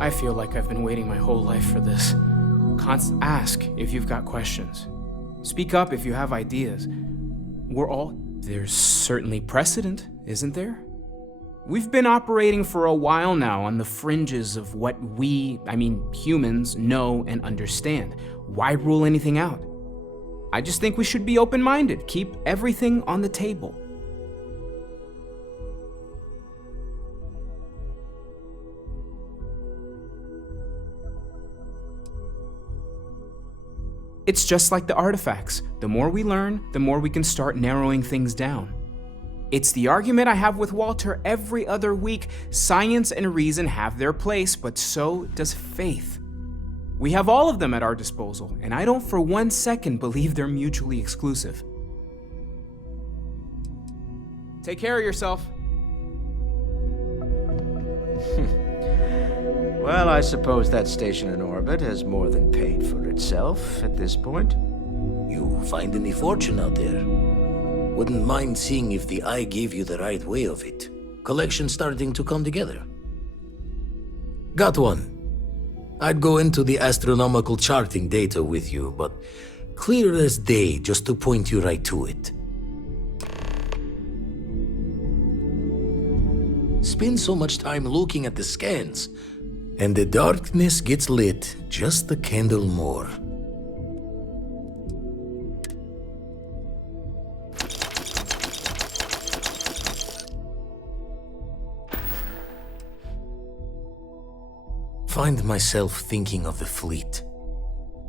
I feel like I've been waiting my whole life for this. Ask if you've got questions. Speak up if you have ideas. There's certainly precedent, isn't there? We've been operating for a while now on the fringes of what humans, know and understand. Why rule anything out? I just think we should be open-minded, keep everything on the table. It's just like the artifacts. The more we learn, the more we can start narrowing things down. It's the argument I have with Walter every other week. Science and reason have their place, but so does faith. We have all of them at our disposal, and I don't for 1 second believe they're mutually exclusive. Take care of yourself. Well, I suppose that station in orbit has more than paid for itself at this point. You find any fortune out there? Wouldn't mind seeing if the eye gave you the right way of it. Collection starting to come together. Got one. I'd go into the astronomical charting data with you, but clear as day just to point you right to it. Spend so much time looking at the scans, and the darkness gets lit just a candle more. Find myself thinking of the fleet.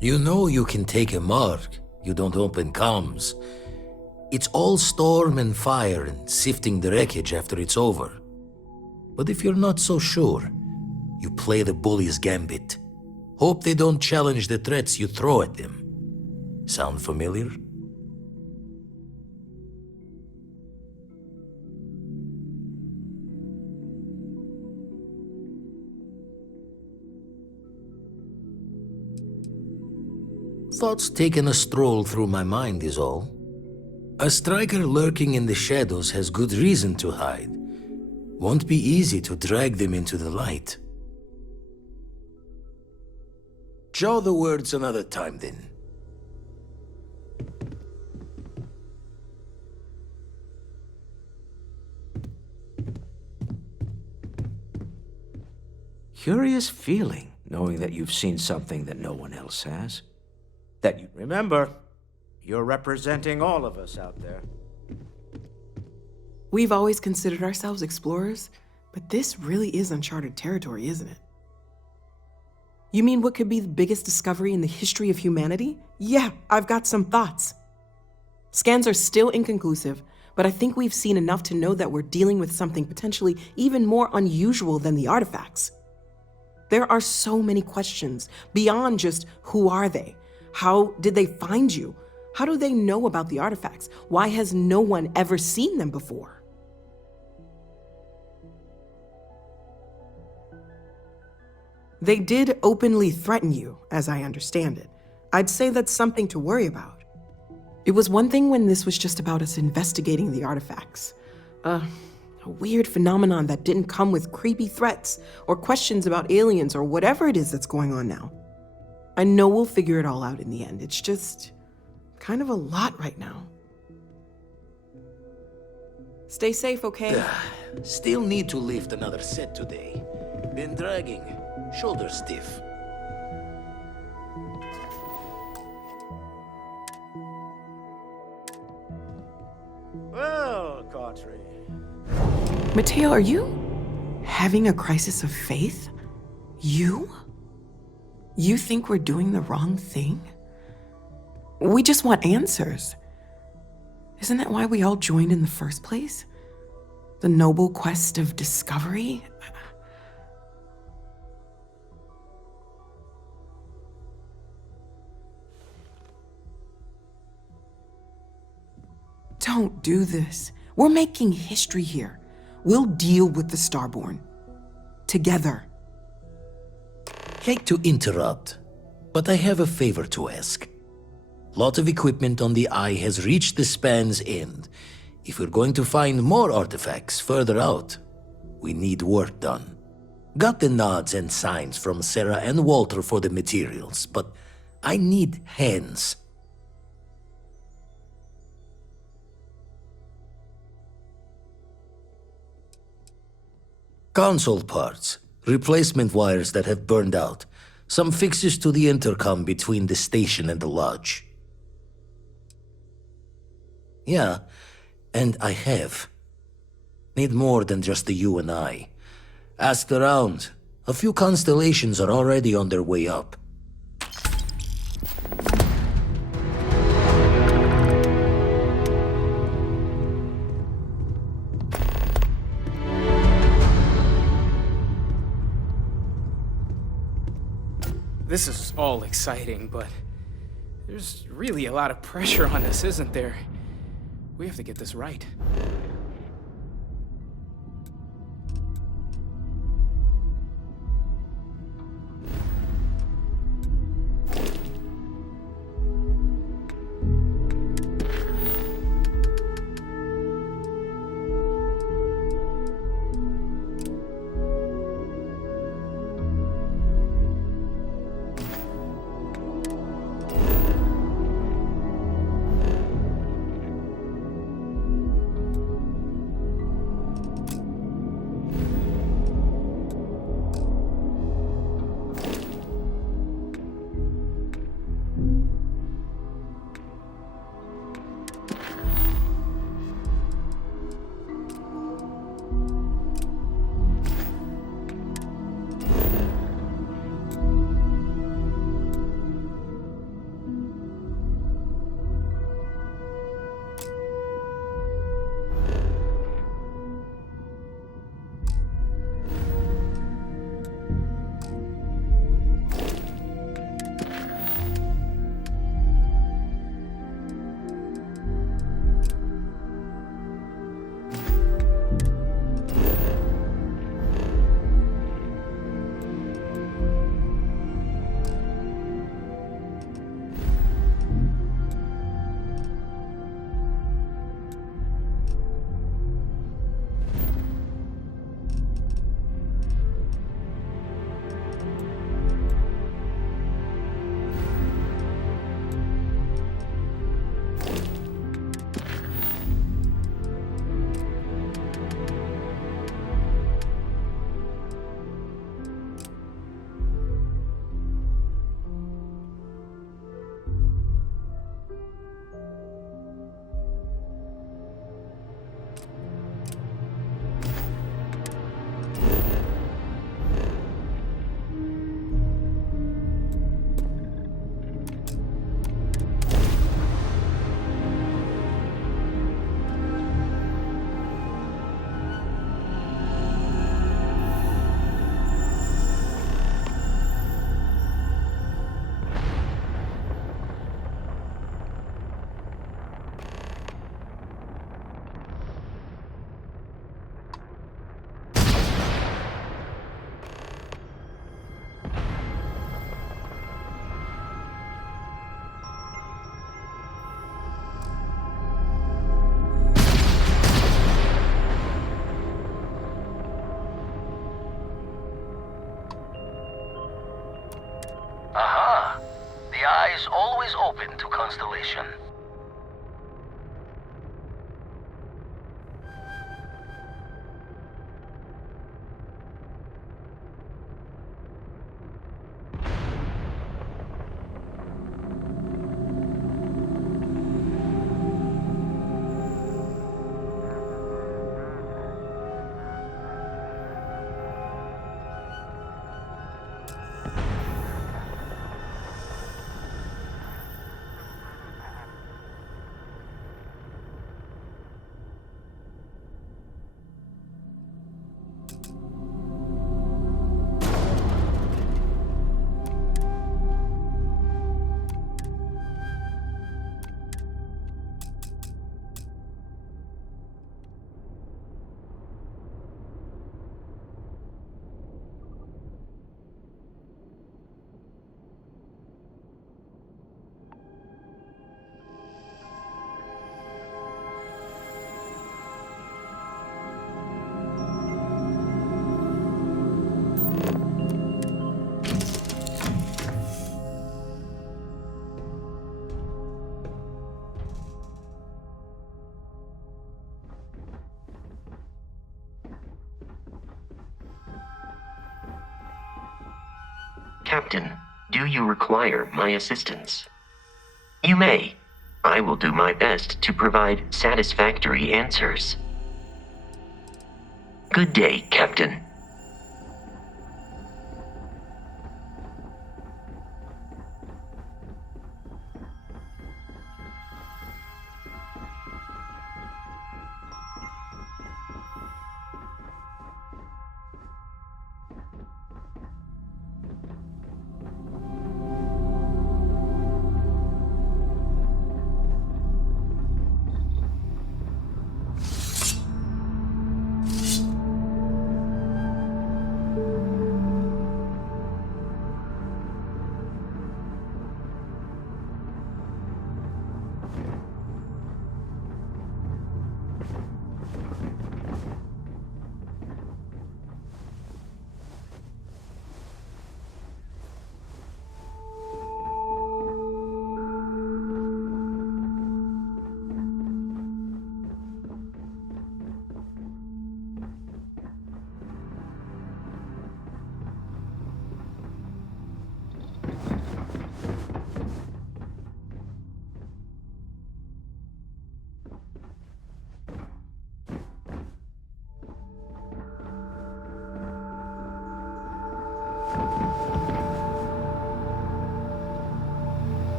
You know you can take a mark, you don't open comms. It's all storm and fire and sifting the wreckage after it's over. But if you're not so sure, you play the bully's gambit. Hope they don't challenge the threats you throw at them. Sound familiar? Thoughts taking a stroll through my mind is all. A striker lurking in the shadows has good reason to hide. Won't be easy to drag them into the light. Jaw the words another time, then. Curious feeling, knowing that you've seen something that no one else has. That you remember, you're representing all of us out there. We've always considered ourselves explorers, but this really is uncharted territory, isn't it? You mean what could be the biggest discovery in the history of humanity? Yeah, I've got some thoughts. Scans are still inconclusive, but I think we've seen enough to know that we're dealing with something potentially even more unusual than the artifacts. There are so many questions beyond just who are they? How did they find you? How do they know about the artifacts? Why has no one ever seen them before? They did openly threaten you, as I understand it. I'd say that's something to worry about. It was one thing when this was just about us investigating the artifacts. A weird phenomenon that didn't come with creepy threats or questions about aliens or whatever it is that's going on now. I know we'll figure it all out in the end. It's just kind of a lot right now. Stay safe, okay? Still need to lift another set today. Been dragging. Shoulder stiff. Well, Cartry. Mateo, are you having a crisis of faith? You? You think we're doing the wrong thing? We just want answers. Isn't that why we all joined in the first place? The noble quest of discovery? Don't do this. We're making history here. We'll deal with the Starborn. Together. Hate to interrupt, but I have a favor to ask. Lot of equipment on the Eye has reached the span's end. If we're going to find more artifacts further out, we need work done. Got the nods and signs from Sarah and Walter for the materials, but I need hands. Console parts, replacement wires that have burned out, some fixes to the intercom between the station and the lodge. Yeah, and I have. Need more than just the you and I. Asked around. A few constellations are already on their way up. This is all exciting, but there's really a lot of pressure on us, isn't there? We have to get this right. Aha! The eye is always open to Constellation. Captain, do you require my assistance? You may. I will do my best to provide satisfactory answers. Good day, Captain.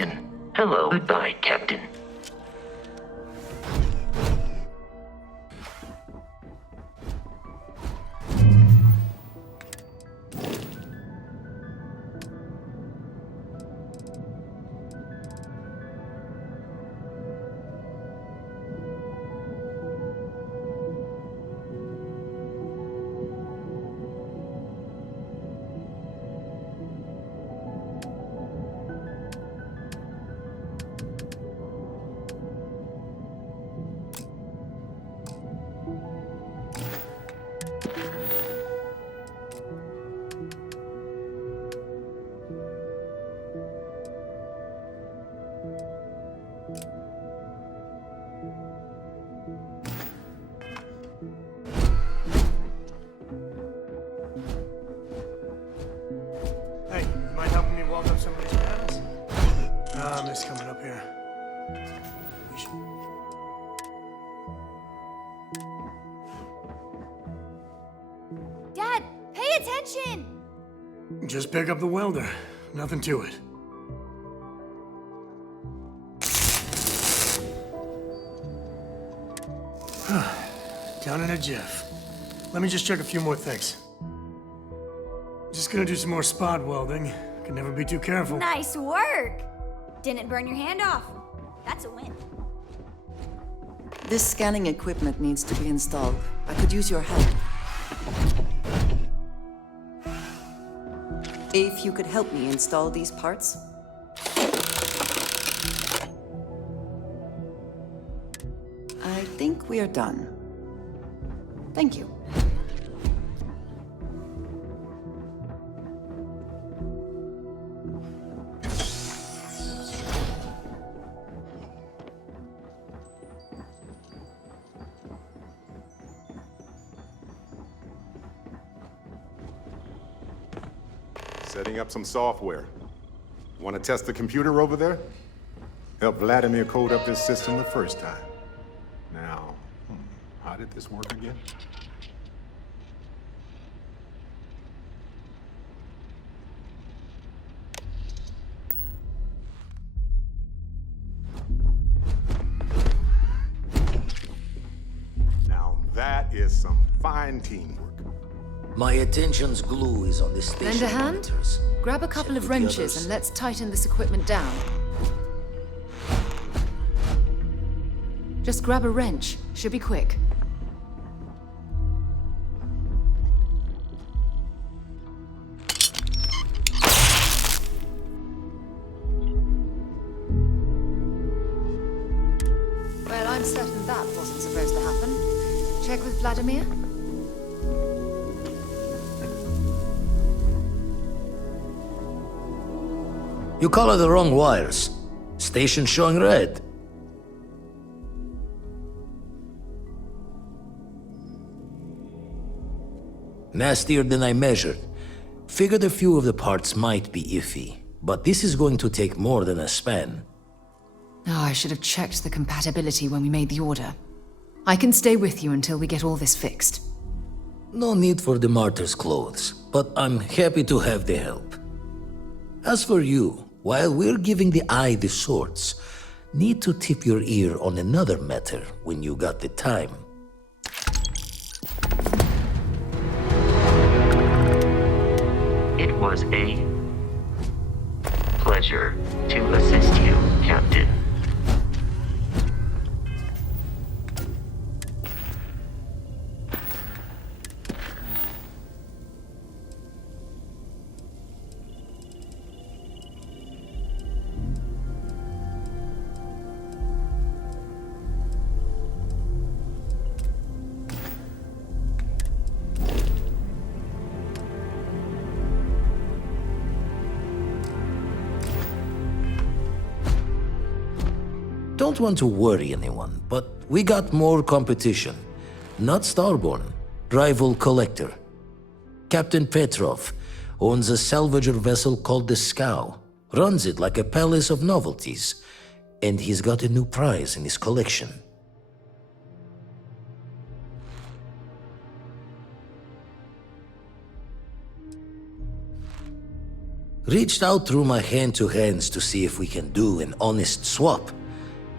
Captain. Hello. Goodbye, Captain. Hey, you mind helping me weld up some of these panels? I miss coming up here. We should... Dad, pay attention! Just pick up the welder. Nothing to it. Down in a jiff. Let me just check a few more things. Just gonna do some more spot welding. Can never be too careful. Nice work! Didn't burn your hand off. That's a win. This scanning equipment needs to be installed. I could use your help. If you could help me install these parts. I think we are done. Thank you. Setting up some software. Want to test the computer over there? Help Vladimir code up this system the first time. Now, how did this work again? Now that is some fine teamwork. My attention's glue is on the Lend station a hand? monitors. Grab a couple of Check with the wrenches others. and let's tighten this equipment down. Just grab a wrench. Should be quick. Well, I'm certain that wasn't supposed to happen. Check with Vladimir? You color the wrong wires. Station showing red. Nastier than I measured. Figured a few of the parts might be iffy, but this is going to take more than a span. Oh, I should have checked the compatibility when we made the order. I can stay with you until we get all this fixed. No need for the martyr's clothes, but I'm happy to have the help. As for you, while we're giving the eye the swords, need to tip your ear on another matter when you got the time. It was a pleasure to assist you, Captain. Don't want to worry anyone, but we got more competition. Not Starborn, rival collector. Captain Petrov owns a salvager vessel called the Scow, runs it like a palace of novelties, and he's got a new prize in his collection. Reached out through my hand-to-hands to see if we can do an honest swap.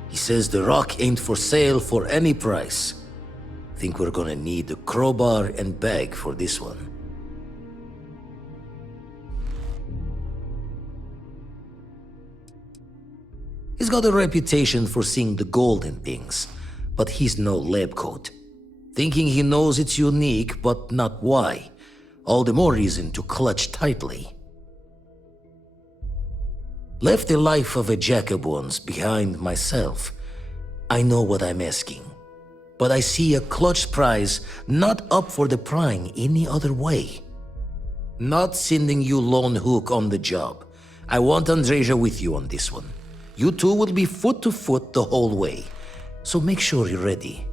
He says the rock ain't for sale for any price. Think we're gonna need a crowbar and bag for this one. He's got a reputation for seeing the gold in things, but he's no lab coat. Thinking he knows it's unique, but not why. All the more reason to clutch tightly. Left the life of a jacob once behind myself. I know what I'm asking. But I see a clutch prize not up for the prying any other way. Not sending you lone hook on the job. I want Andreja with you on this one. You two will be foot to foot the whole way. So make sure you're ready.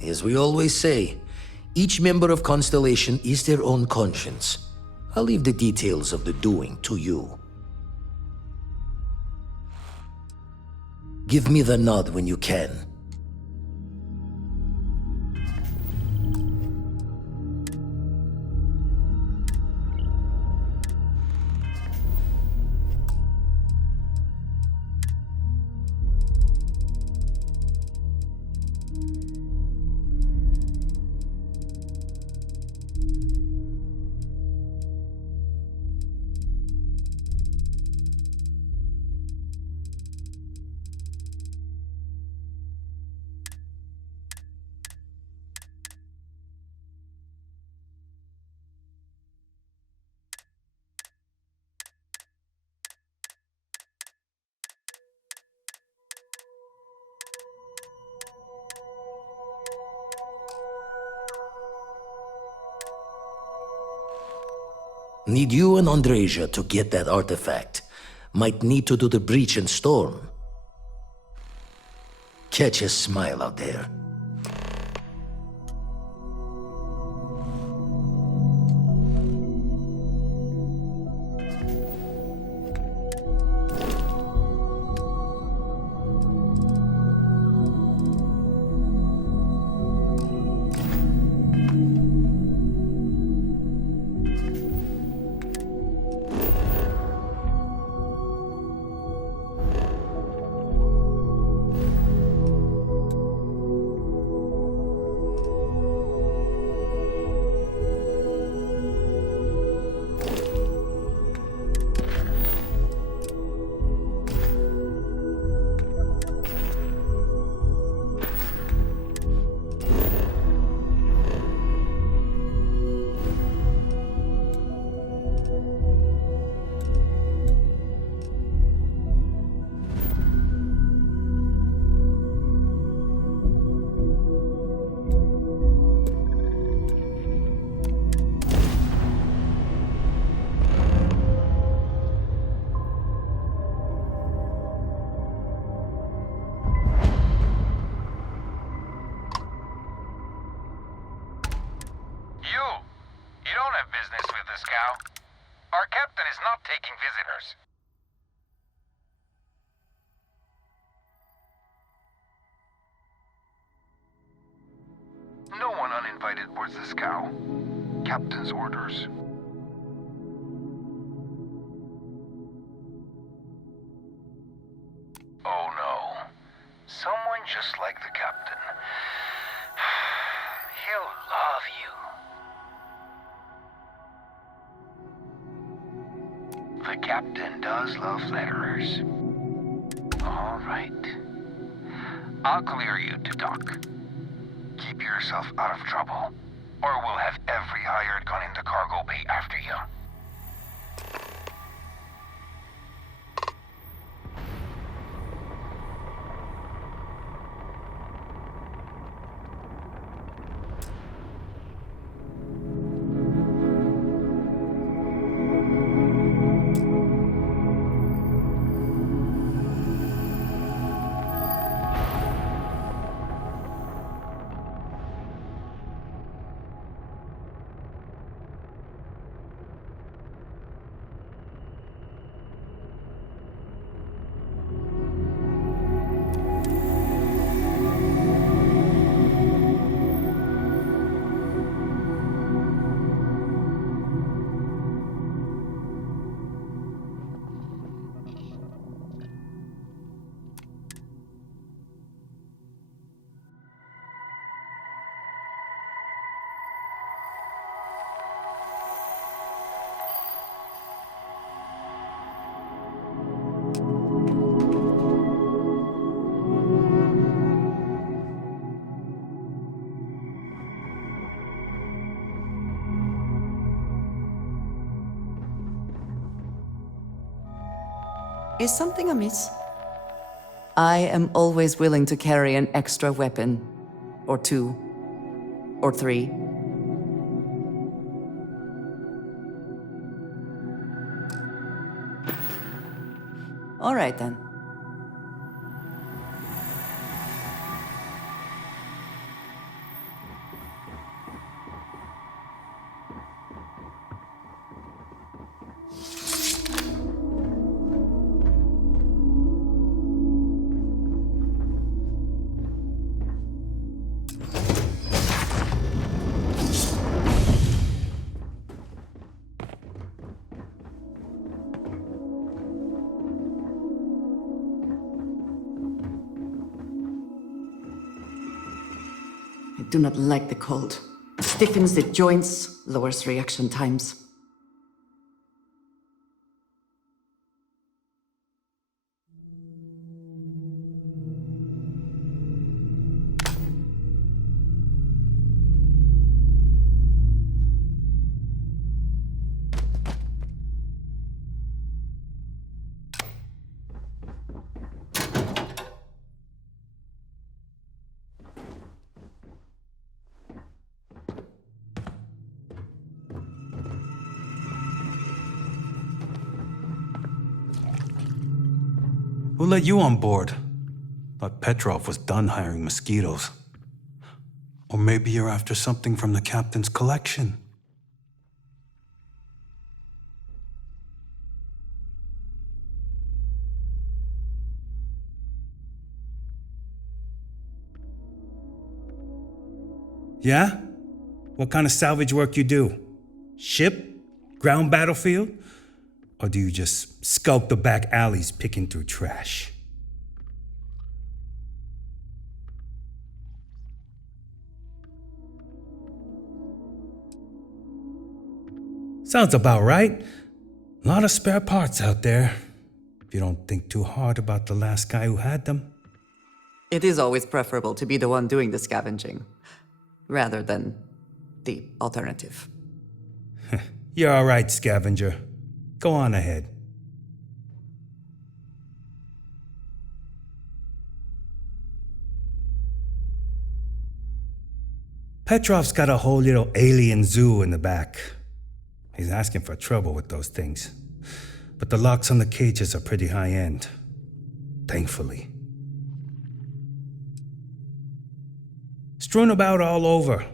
As we always say, each member of Constellation is their own conscience. I'll leave the details of the doing to you. Give me the nod when you can. Need you and Andreja to get that artifact. Might need to do the breach and storm. Catch a smile out there. You don't have business with the scow. Our captain is not taking visitors. No one uninvited boards the scow. Captain's orders. Oh no. Someone just like the captain. He'll love you. The captain does love letterers. All right. I'll clear you to talk. Keep yourself out of trouble, or we'll have every hired gun in the cargo bay after you. Is something amiss? I am always willing to carry an extra weapon. Or two. Or three. All right, then. I do not like the cold. Stiffens the joints, lowers reaction times. Who let you on board? Thought Petrov was done hiring mosquitoes. Or maybe you're after something from the captain's collection. Yeah? What kind of salvage work you do? Ship? Ground battlefield? Or do you just skulk the back alleys picking through trash? Sounds about right. A lot of spare parts out there, if you don't think too hard about the last guy who had them. It is always preferable to be the one doing the scavenging, rather than the alternative. You're all right, scavenger. Go on ahead. Petrov's got a whole little alien zoo in the back. He's asking for trouble with those things. But the locks on the cages are pretty high-end. Thankfully. Strewn about all over.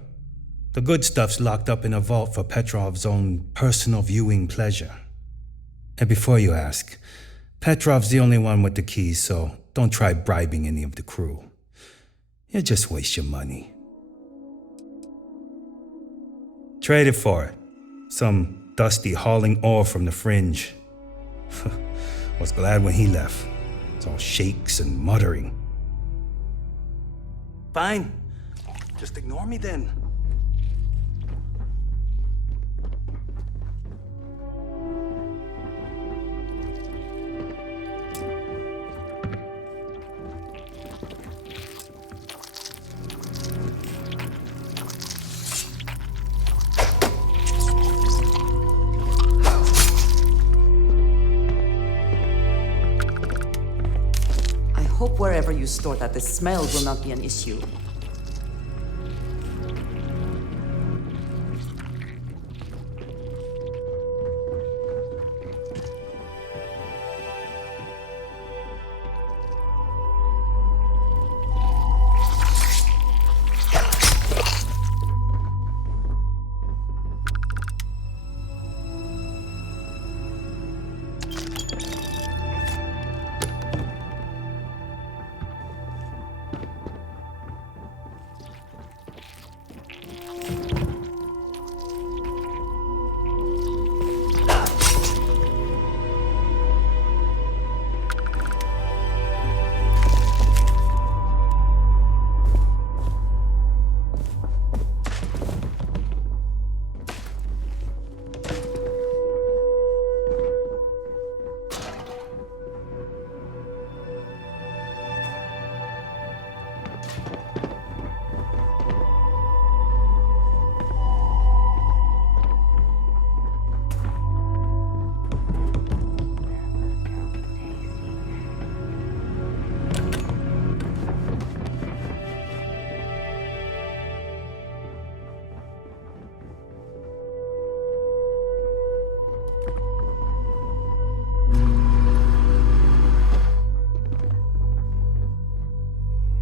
The good stuff's locked up in a vault for Petrov's own personal viewing pleasure. And before you ask, Petrov's the only one with the keys, so don't try bribing any of the crew. You'll just waste your money. Trade it for it. Some dusty hauling ore from the fringe. Was glad when he left. It's all shakes and muttering. Fine. Just ignore me then. Hope wherever you store that the smell will not be an issue.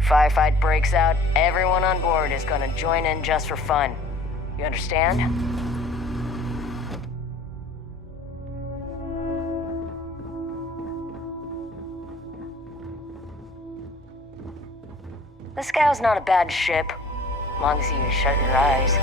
firefight breaks out, everyone on board is gonna join in just for fun. You understand? The Scow's not a bad ship, as long as you shut your eyes.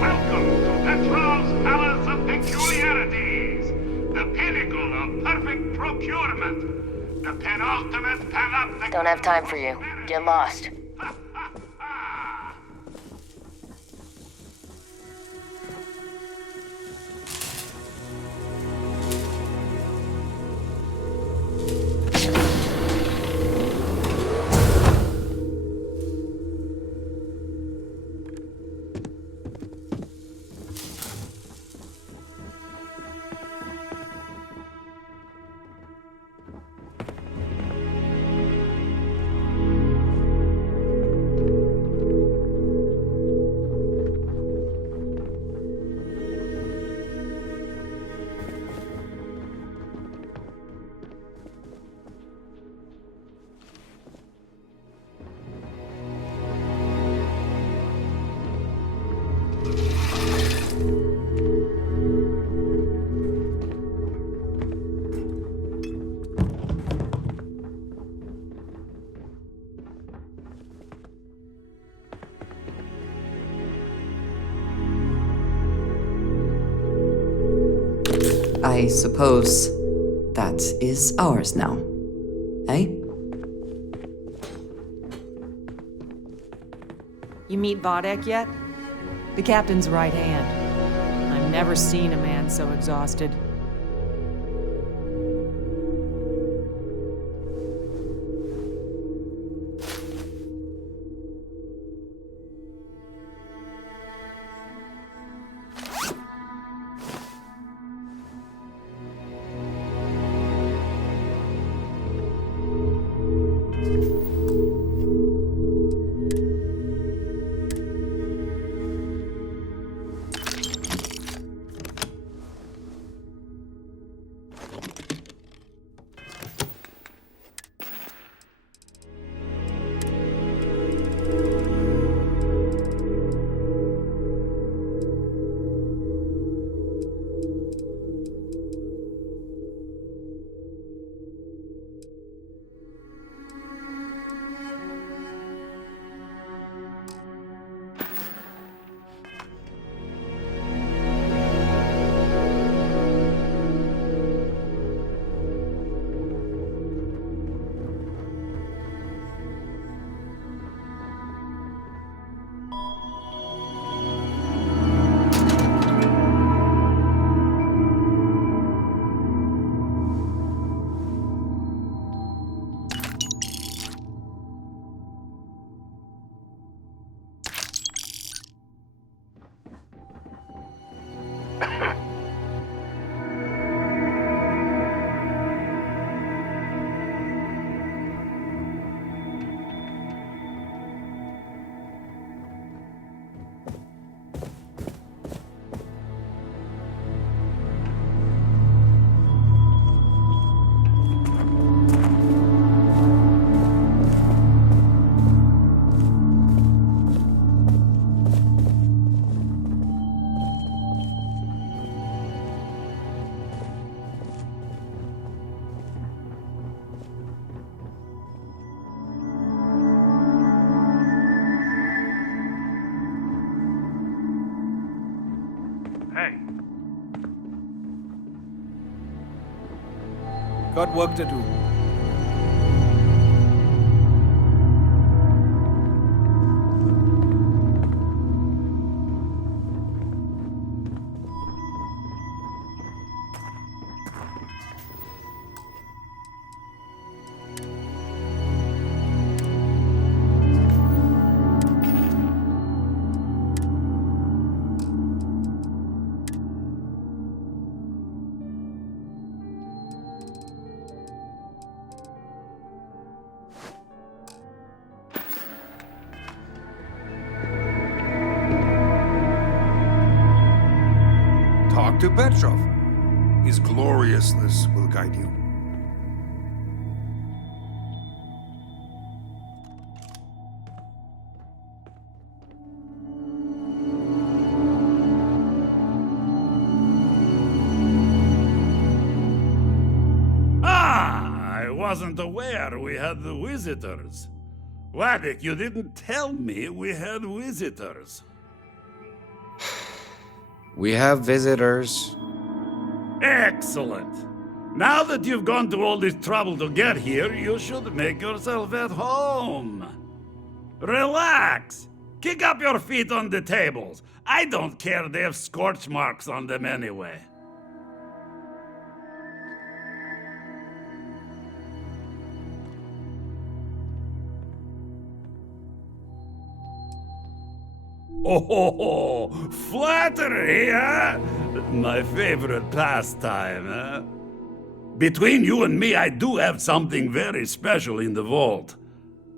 Welcome to Petrov's Palace of Peculiarities, the pinnacle of perfect procurement, the penultimate panoptic. Don't have time for you. Get lost. I suppose that is ours now. Eh? You meet Vodek yet? The captain's right hand. I've never seen a man so exhausted. Got work to do. to Petrov. His gloriousness will guide you. I wasn't aware we had the visitors. Wadik, you didn't tell me we had visitors. We have visitors. Excellent. Now that you've gone to all this trouble to get here, you should make yourself at home. Relax. Kick up your feet on the tables. I don't care, they have scorch marks on them anyway. Oh, flattery, huh? My favorite pastime, huh? Between you and me, I do have something very special in the vault.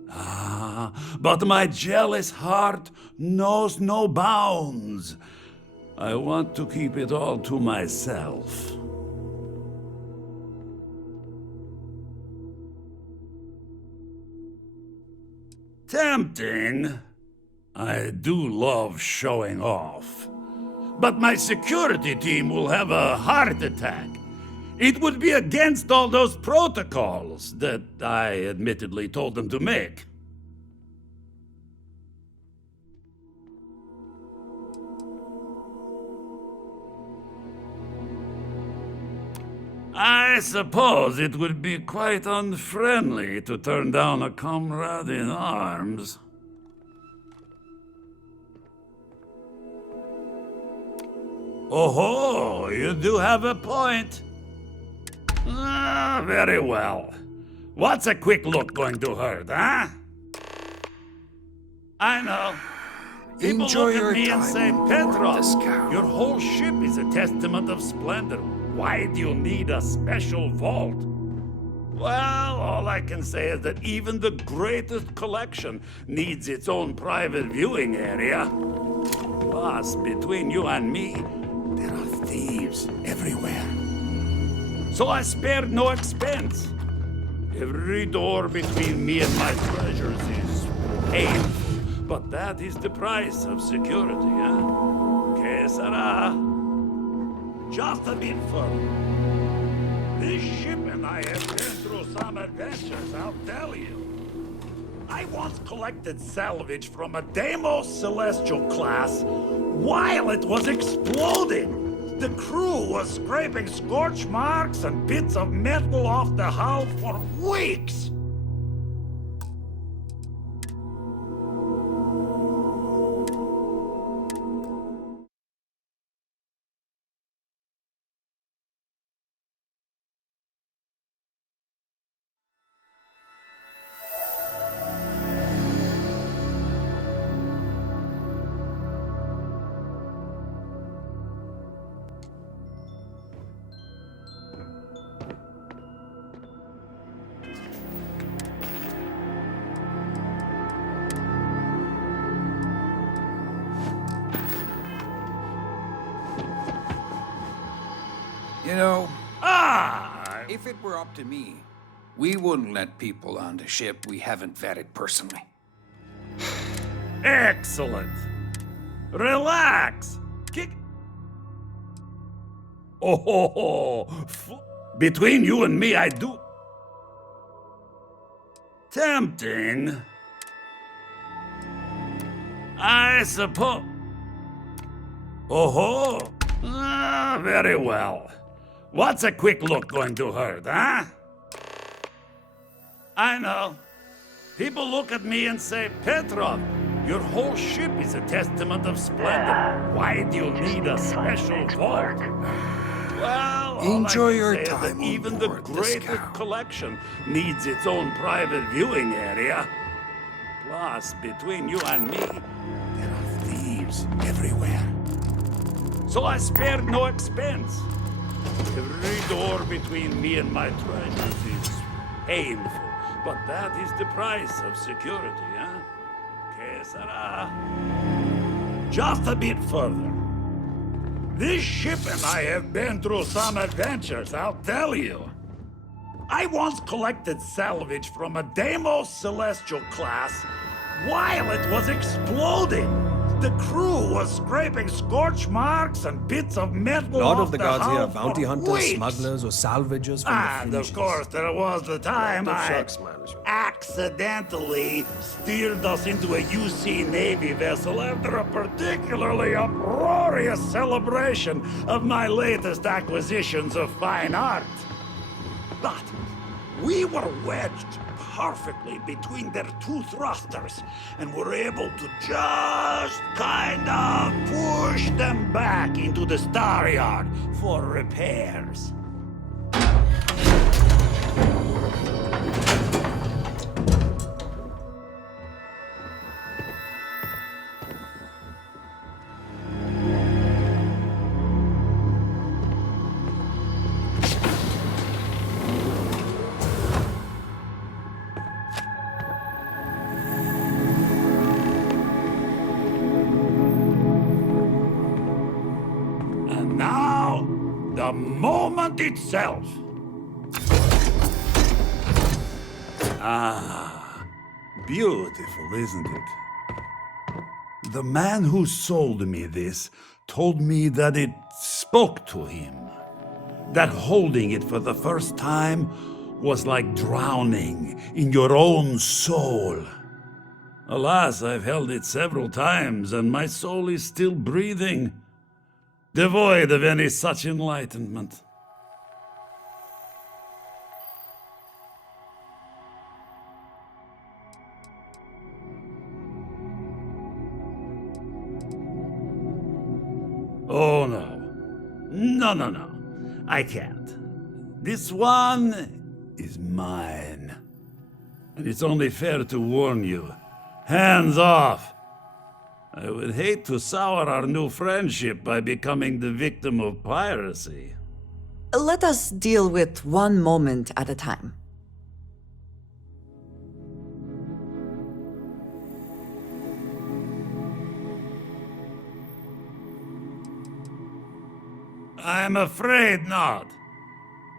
But my jealous heart knows no bounds. I want to keep it all to myself. Tempting. I do love showing off. But my security team will have a heart attack. It would be against all those protocols that I admittedly told them to make. I suppose it would be quite unfriendly to turn down a comrade in arms. Oh, you do have a point. Very well. What's a quick look going to hurt, huh? I know. People Enjoy look your at me and time say, on board Petrov, the scow." your whole ship is a testament of splendor. Why do you need a special vault? Well, all I can say is that even the greatest collection needs its own private viewing area. Plus, between you and me, there are thieves everywhere. So I spared no expense. Every door between me and my treasures is painful, but that is the price of security, huh? Que sera? Just a bit further. This ship and I have been through some adventures, I'll tell you. I once collected salvage from a Deimos Celestial class while it was exploding. The crew was scraping scorch marks and bits of metal off the hull for weeks. You know, if it were up to me, we wouldn't let people on the ship we haven't vetted personally. Excellent. Relax. Kick. Oh, between you and me, I do. Tempting. I suppose. Oh, very well. What's a quick look going to hurt, huh? I know. People look at me and say, Petrov, your whole ship is a testament of splendor. Why do you need a special vault? Well, Enjoy your time on even the board the greatest scow. collection needs its own private viewing area. Plus, between you and me, there are thieves everywhere. So I spared no expense. Every door between me and my treasures is painful, but that is the price of security, huh? Que sera? Just a bit further. This ship and I have been through some adventures, I'll tell you. I once collected salvage from a Deimos Celestial class while it was exploding. The crew was scraping scorch marks and bits of metal A lot off of the the guards here hull are bounty for hunters, weeks. smugglers, or salvagers from the And of fleet. course, there was the time Lot of I sharks management. accidentally steered us into a UC Navy vessel after a particularly uproarious celebration of my latest acquisitions of fine art. But we were wedged perfectly between their two thrusters and were able to just kind of push them back into the star yard for repairs. And now, the moment itself. Ah, beautiful, isn't it? The man who sold me this told me that it spoke to him. That holding it for the first time was like drowning in your own soul. Alas, I've held it several times, and my soul is still breathing, devoid of any such enlightenment. Oh, no. No. I can't. This one is mine. And it's only fair to warn you. Hands off! I would hate to sour our new friendship by becoming the victim of piracy. Let us deal with one moment at a time. I'm afraid not.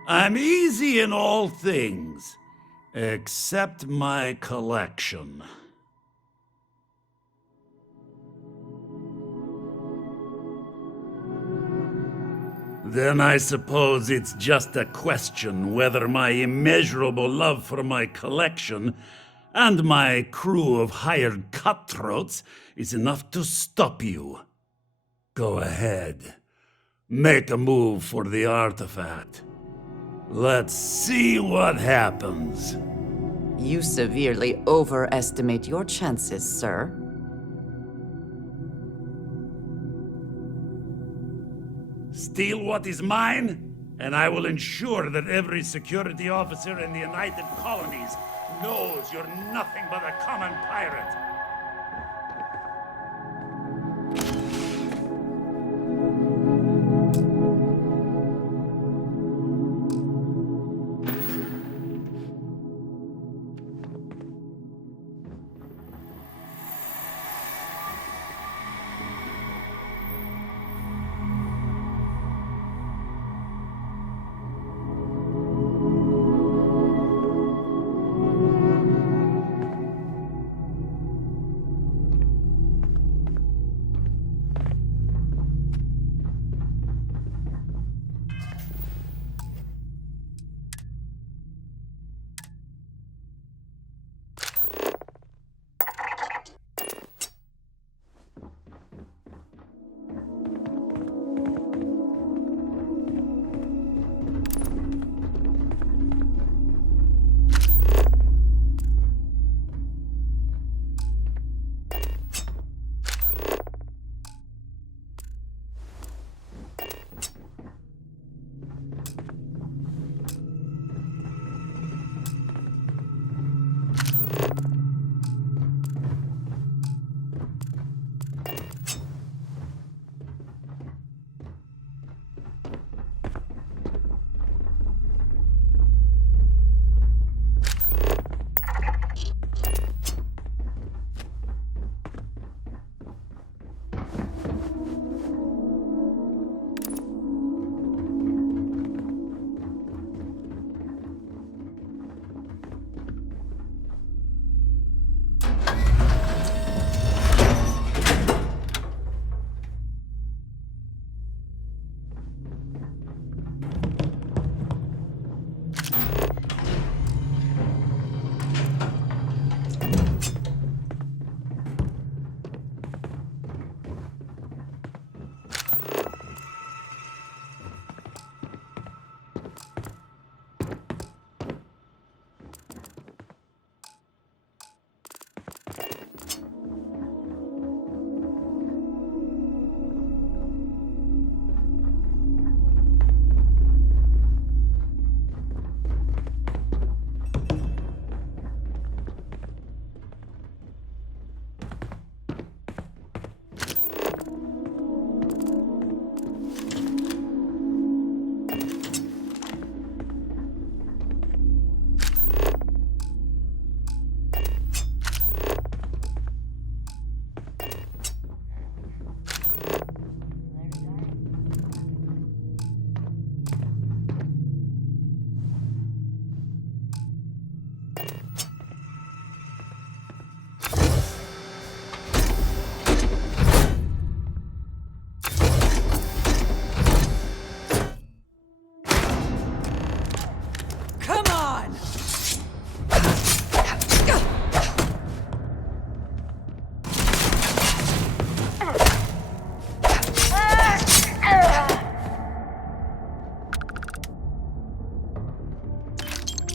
I'm easy in all things, except my collection. Then I suppose it's just a question whether my immeasurable love for my collection and my crew of hired cutthroats is enough to stop you. Go ahead. Make a move for the artifact. Let's see what happens. You severely overestimate your chances, sir. Steal what is mine, and I will ensure that every security officer in the United Colonies knows you're nothing but a common pirate.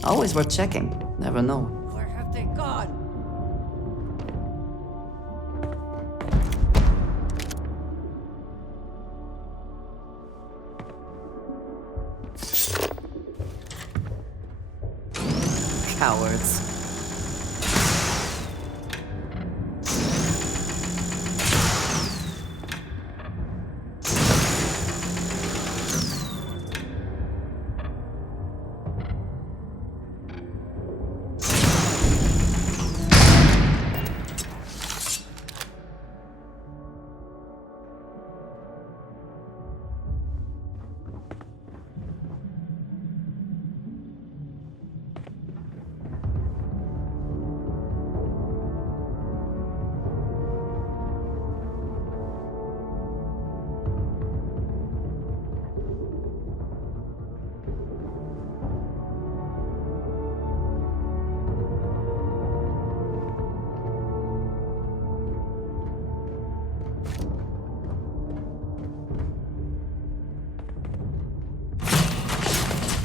Always worth checking. Never know. Where have they gone? Cowards.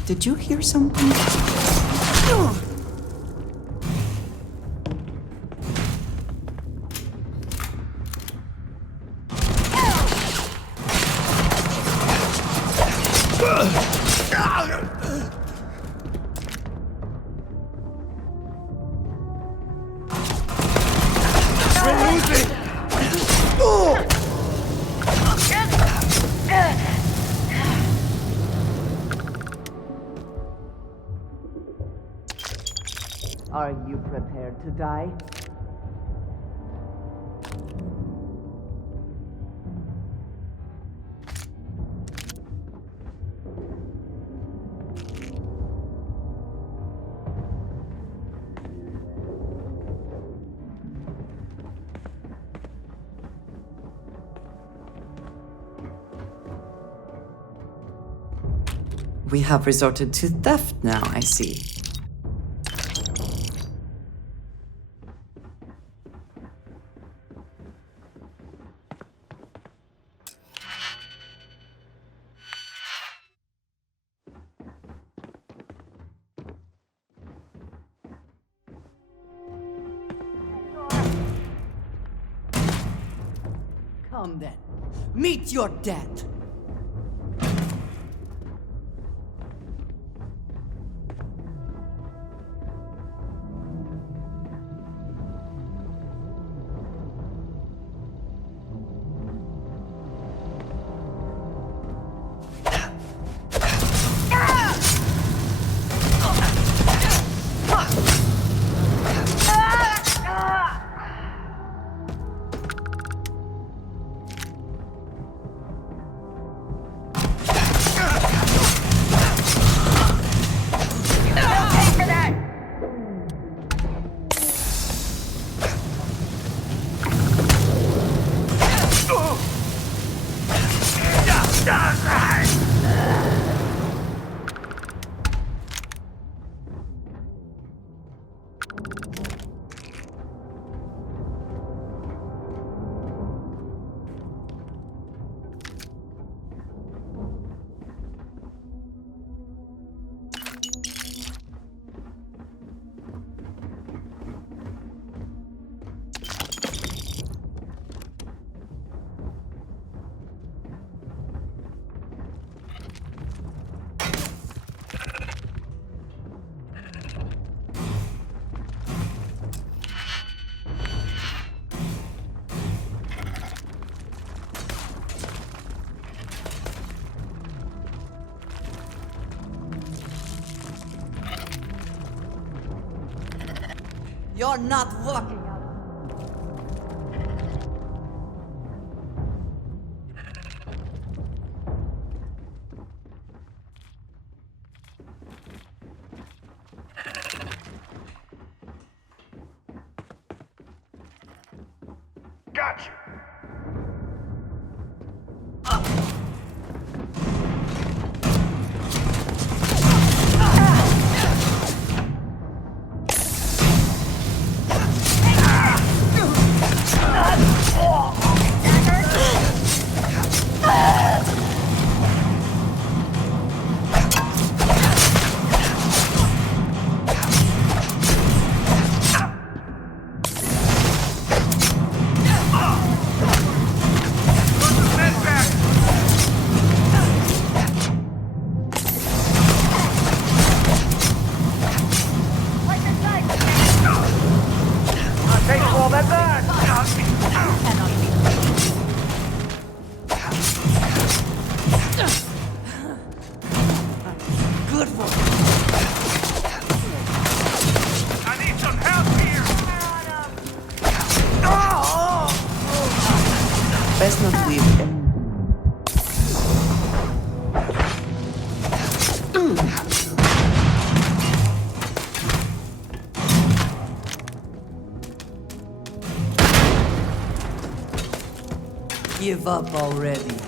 Did you hear something? Are you prepared to die? We have resorted to theft now, I see. Come then, meet your death! You're not walking out. Gotcha. best not to leave. Give up already.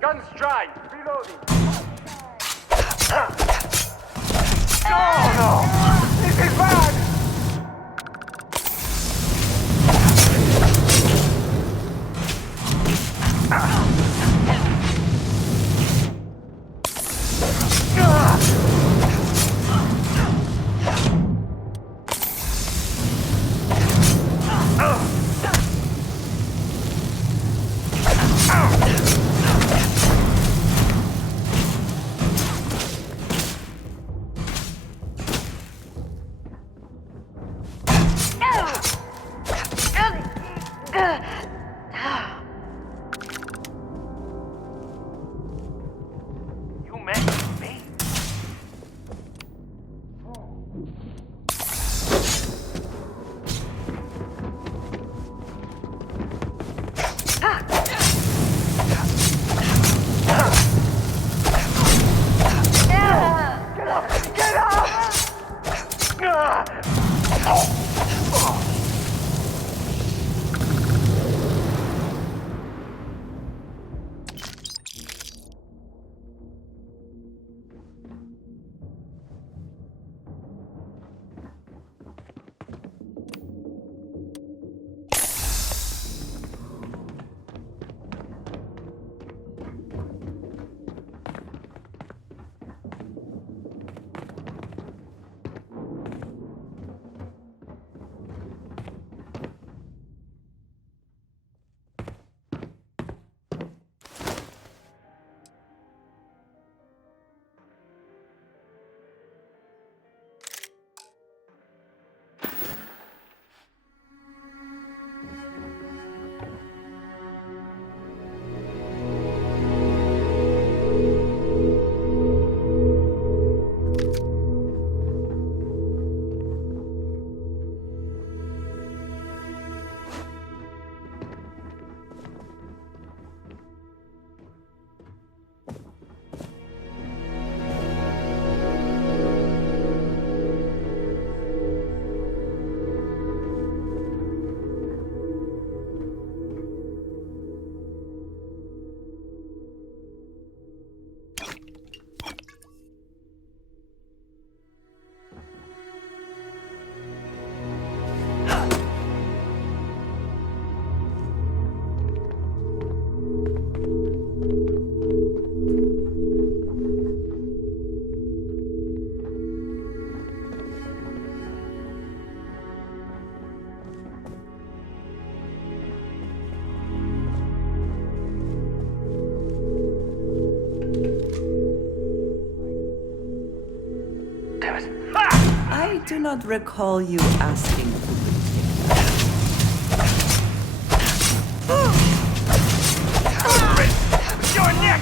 Guns dry. Reloading. Oh no! This is bad! do not recall you asking for Your neck!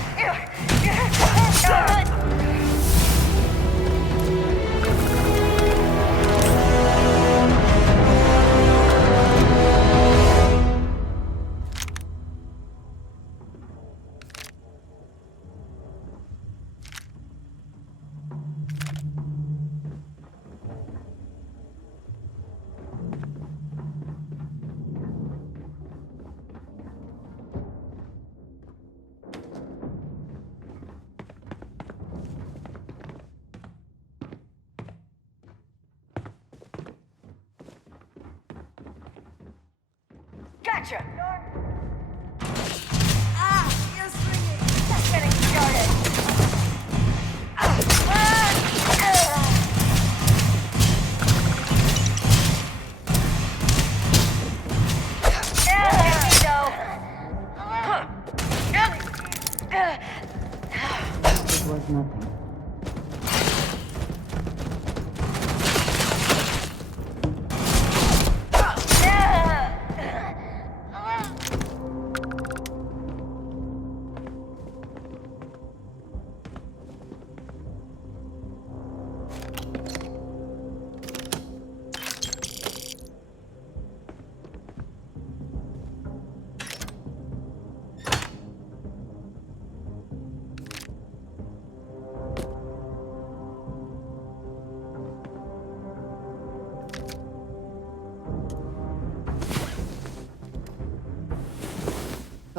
Gotcha! Ah, you're swinging! Just getting started! It was nothing.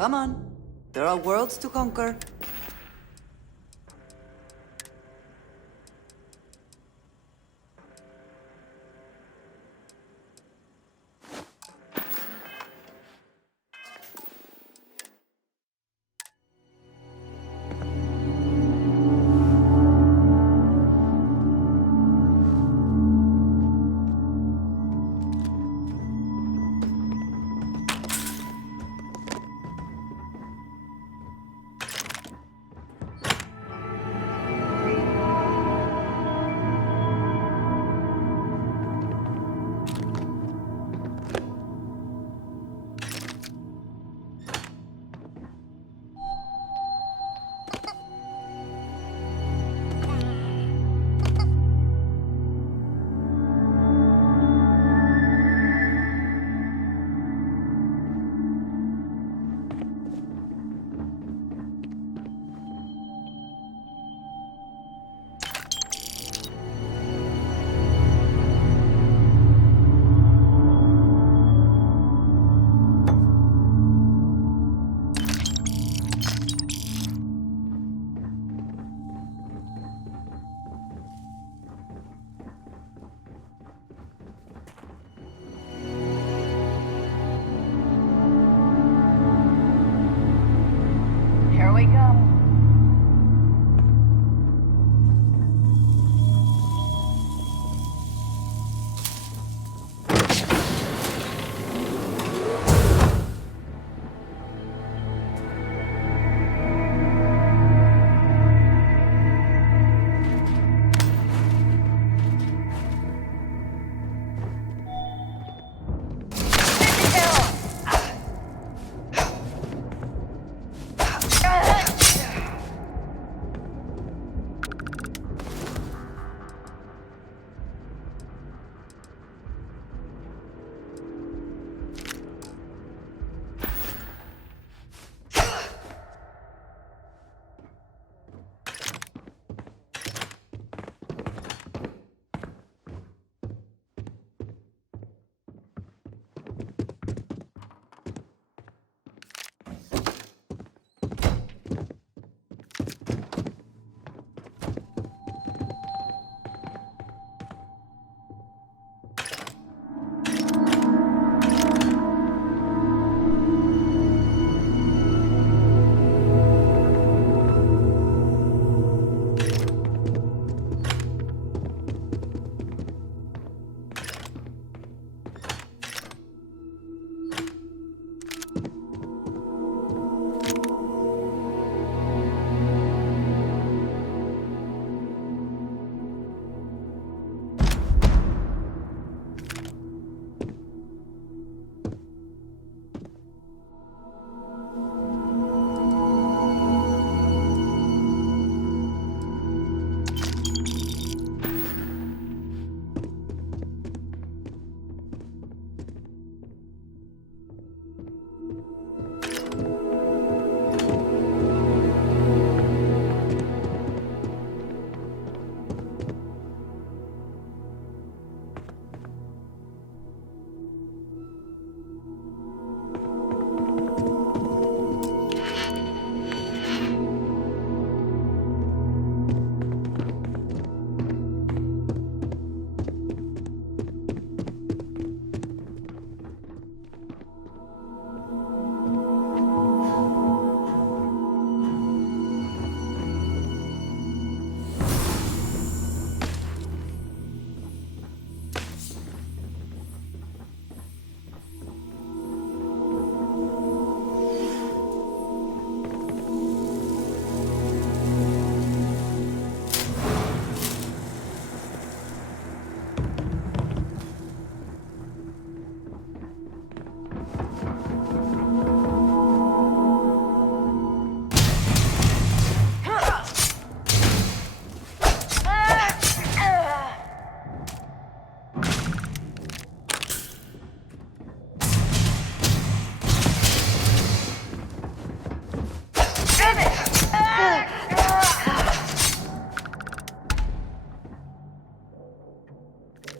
Come on. There are worlds to conquer.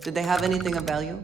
Did they have anything of value?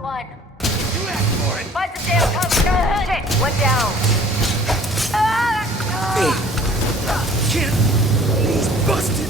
One. Find the damn cover. Shit, one down. Can't. He's busted.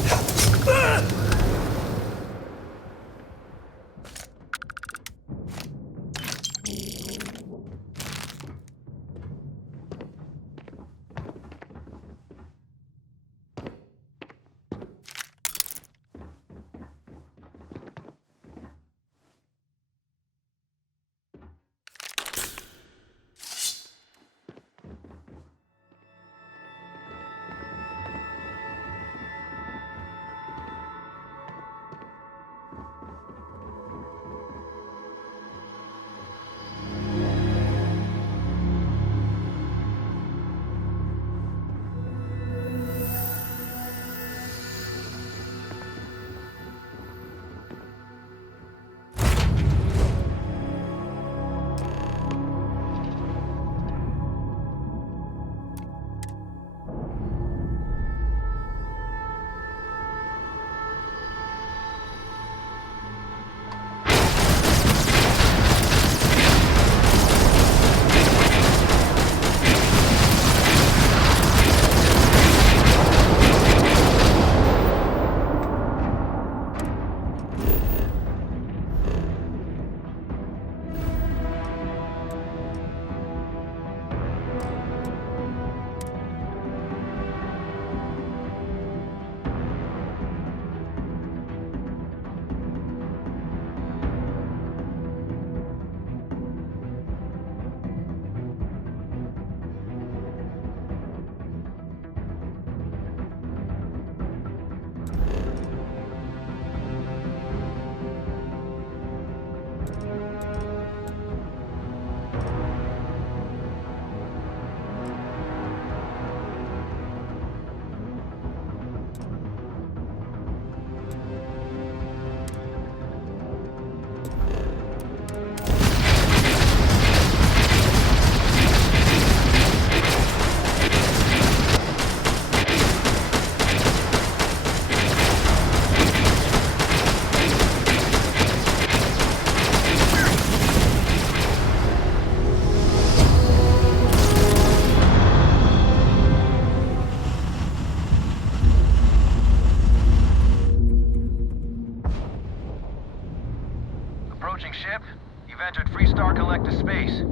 Approaching ship. You've entered Freestar Collective space.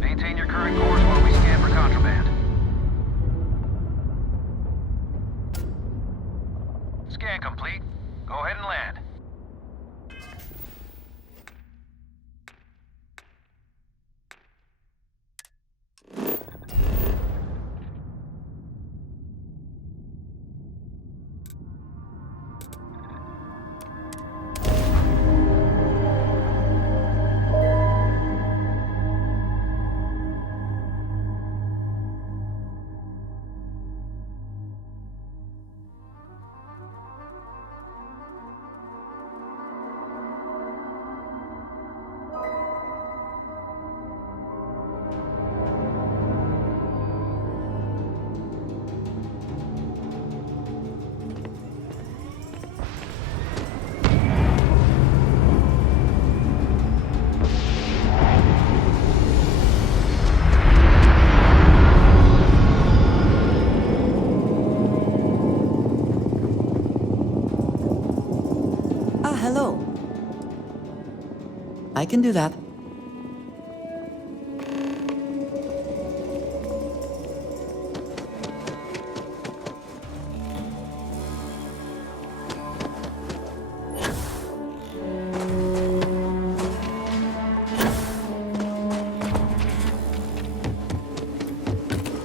Maintain your current course while we scan for contraband. Scan complete. Go ahead and land. I can do that.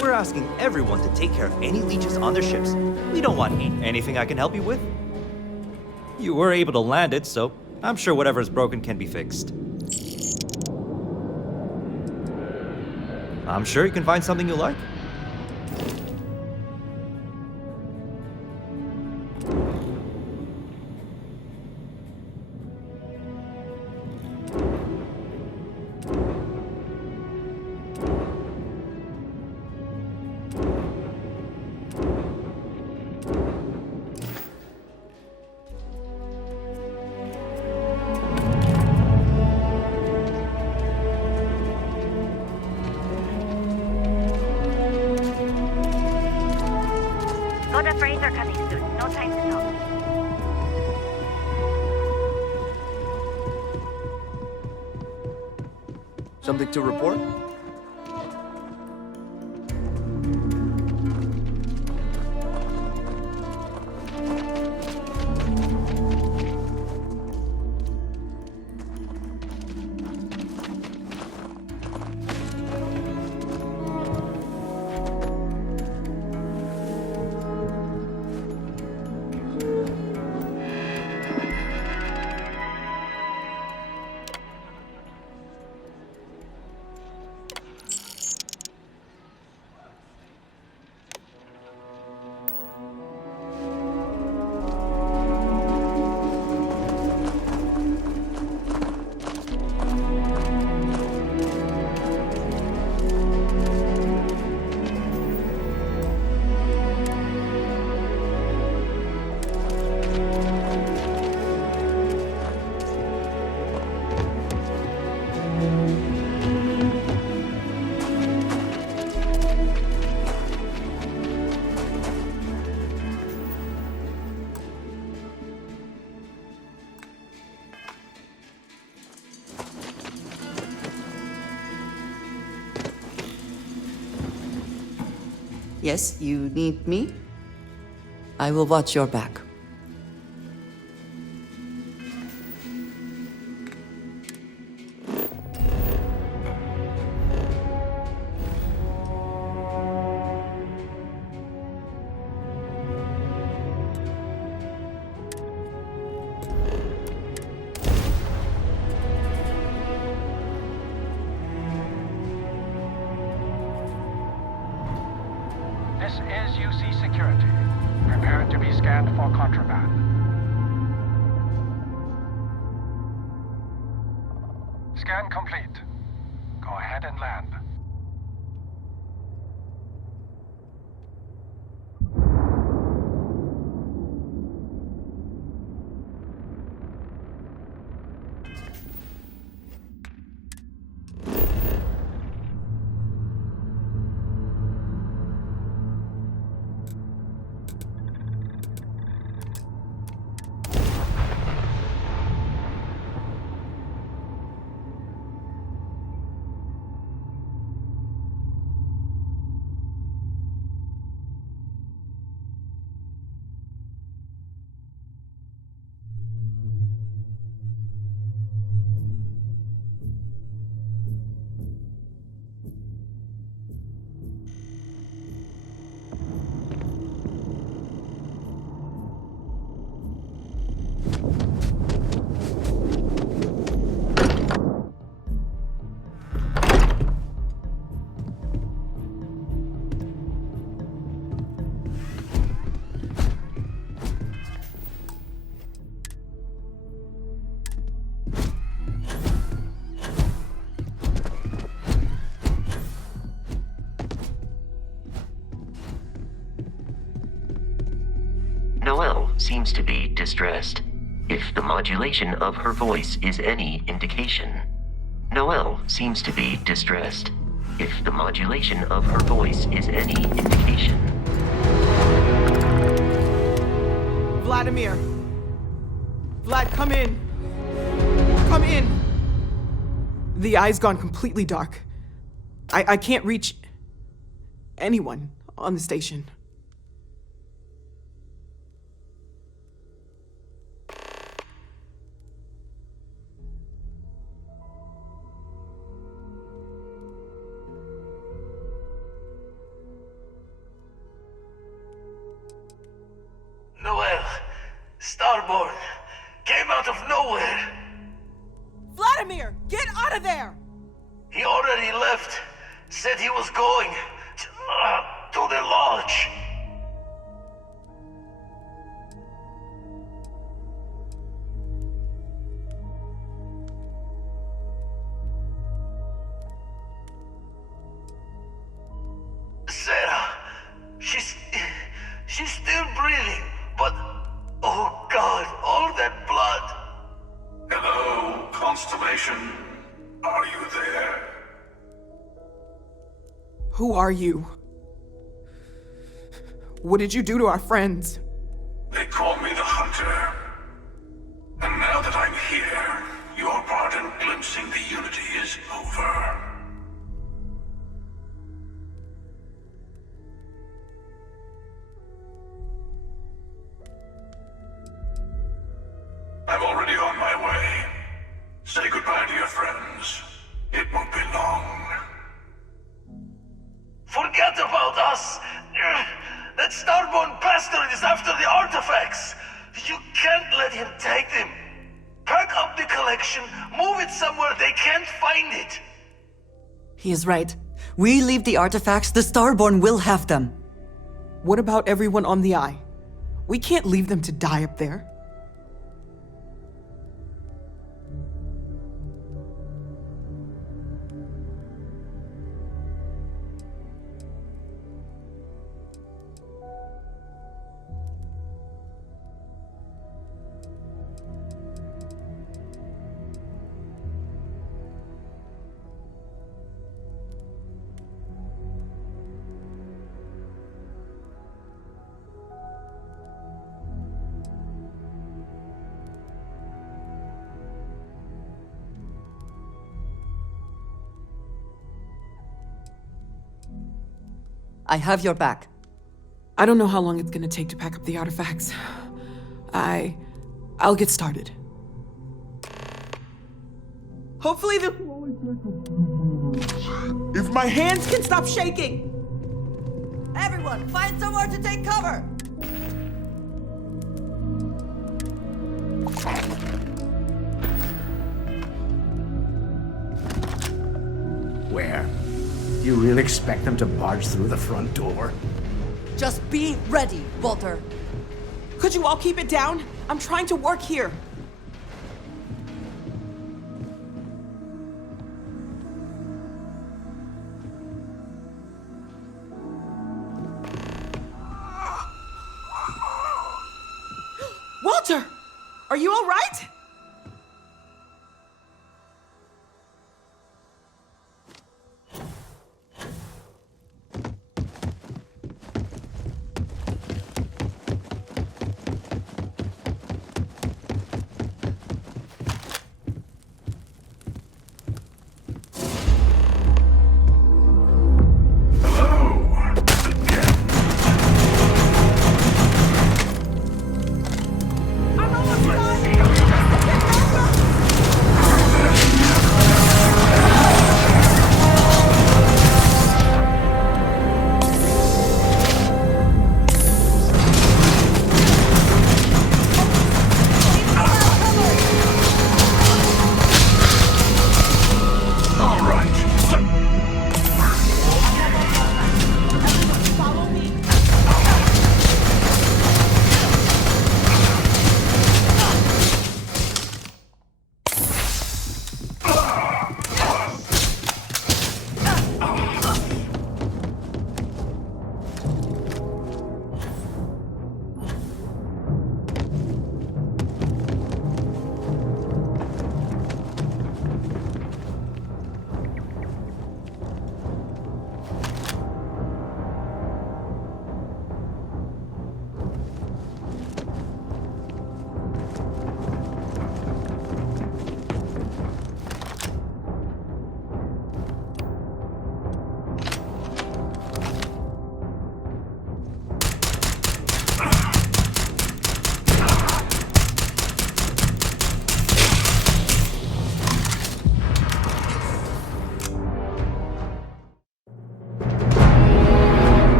We're asking everyone to take care of any leeches on their ships. We don't want anything I can help you with. You were able to land it, so I'm sure whatever's broken can be fixed. I'm sure you can find something you like. Lot of raids are coming soon. No time to talk. Something to report? Yes, you need me? I will watch your back. This is UC Security. Prepare to be scanned for contraband. Scan complete. Go ahead and land. Noelle seems to be distressed. If the modulation of her voice is any indication. Noelle seems to be distressed. If the modulation of her voice is any indication. Vladimir! Vlad, come in! Come in! The eye's gone completely dark. I can't reach anyone on the station. Noel, Starborn, came out of nowhere. Vladimir, get out of there! He already left. Said he was going to the lodge. Sarah, she's still breathing, but oh God, all that blood. Hello, Constellation. Are you there? Who are you? What did you do to our friends? They call me the Hunter. And now that I'm here, your part in glimpsing the Unity is over. I'm already on my way. Say goodbye to your friends. It won't be long. Forget about us! That Starborn bastard is after the artifacts! You can't let him take them! Pack up the collection, move it somewhere they can't find it! He is right. We leave the artifacts, the Starborn will have them. What about everyone on the Eye? We can't leave them to die up there. I have your back. I don't know how long it's gonna take to pack up the artifacts. I'll get started. Hopefully if my hands can stop shaking! Everyone, find somewhere to take cover! Where? You really expect them to barge through the front door? Just be ready, Walter. Could you all keep it down? I'm trying to work here. Walter! Are you all right?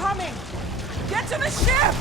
coming! Get to the ship!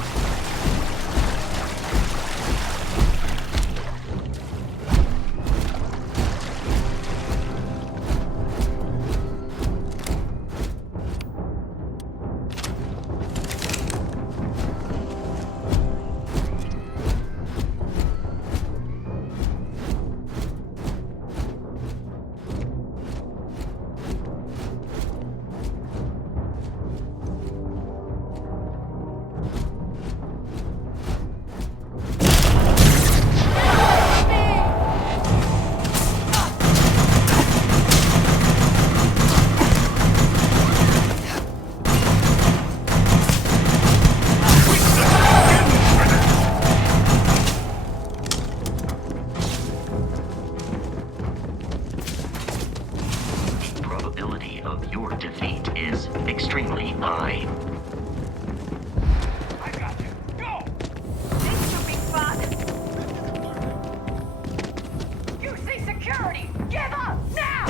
Probability of your defeat is extremely high. This should be fun. You see security! Give up now!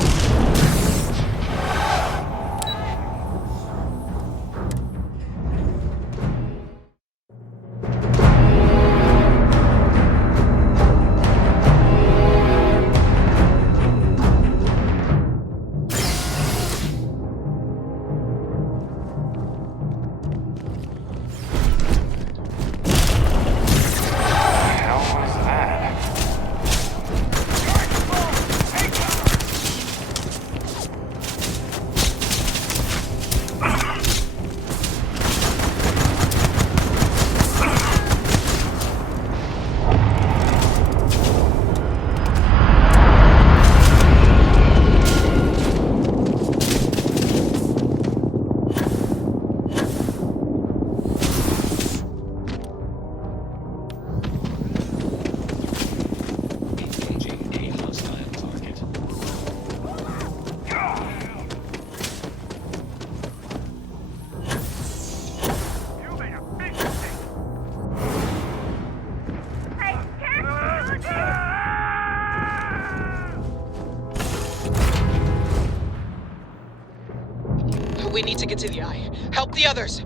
We need to get to the eye. Help the others.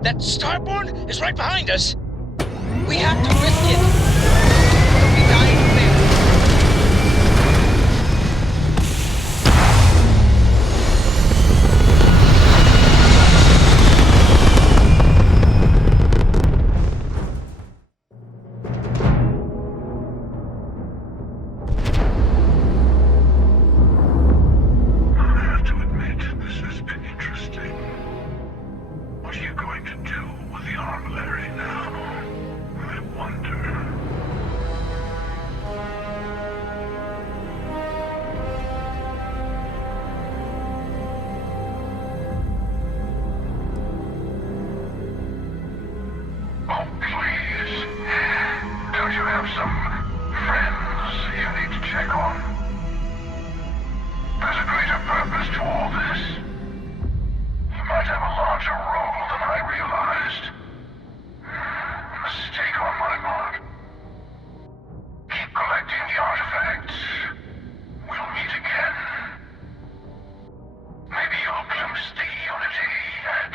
That Starborn is right behind us. We have to risk it. We'll be dying there. What are you going to do with the armillary now? I wonder. Oh, please. Don't you have some friends you need to check on? There's a greater purpose to all this. You might have a larger role than I realized. Mistake on my part. Keep collecting the artifacts. We'll meet again. Maybe you'll glimpse the unity yet.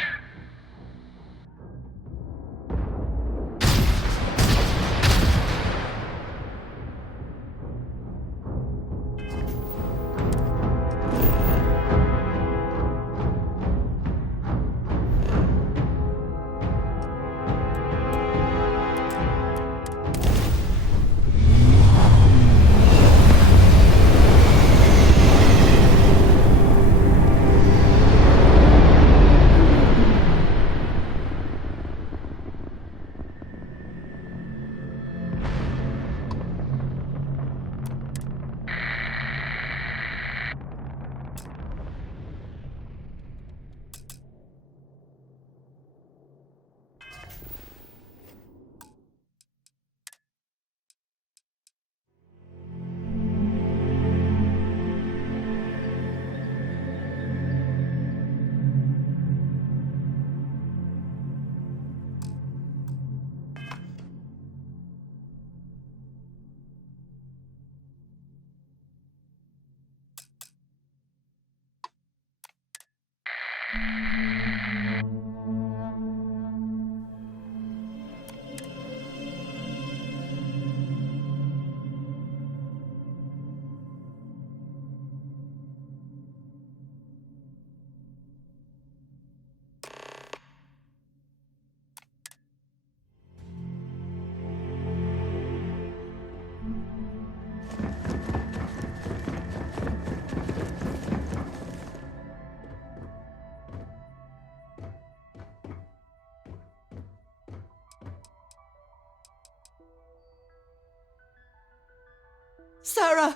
Sarah!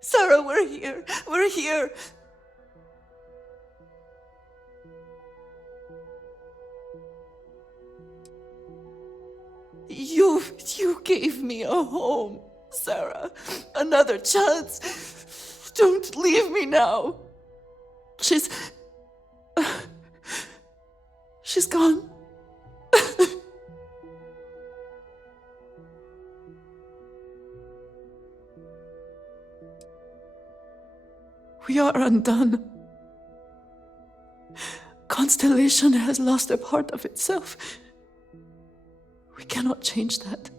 Sarah, we're here! We're here! You gave me a home, Sarah. Another chance. Don't leave me now. She's gone. We are undone. Constellation has lost a part of itself. We cannot change that.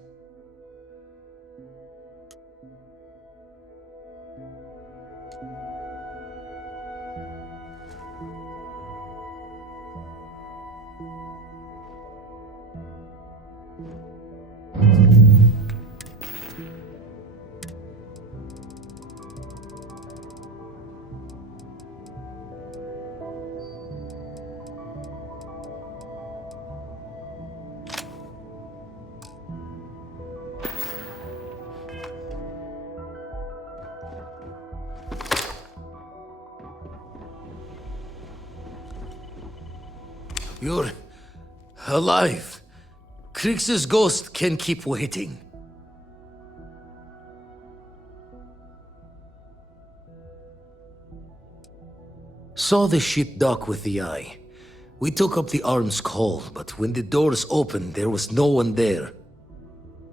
You're alive. Krix's ghost can keep waiting. Saw the ship dock with the eye. We took up the arms call, but when the doors opened, there was no one there.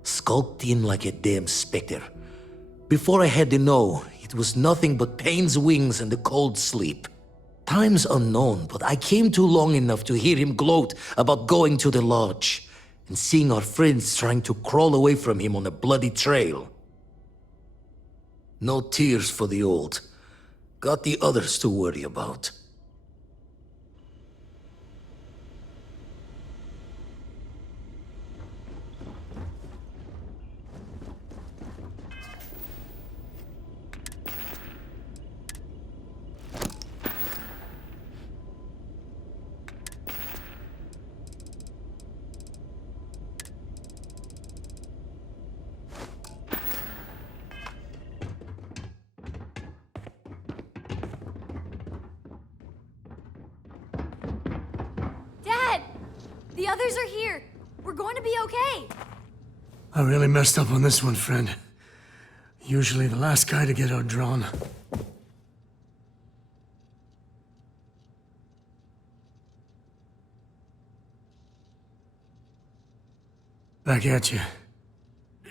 Skulked in like a damn specter. Before I had to know, it was nothing but pain's wings and a cold sleep. Time's unknown, but I came too long enough to hear him gloat about going to the lodge and seeing our friends trying to crawl away from him on a bloody trail. No tears for the old. Got the others to worry about. The others are here. We're going to be okay. I really messed up on this one, friend. Usually the last guy to get outdrawn. Back at you.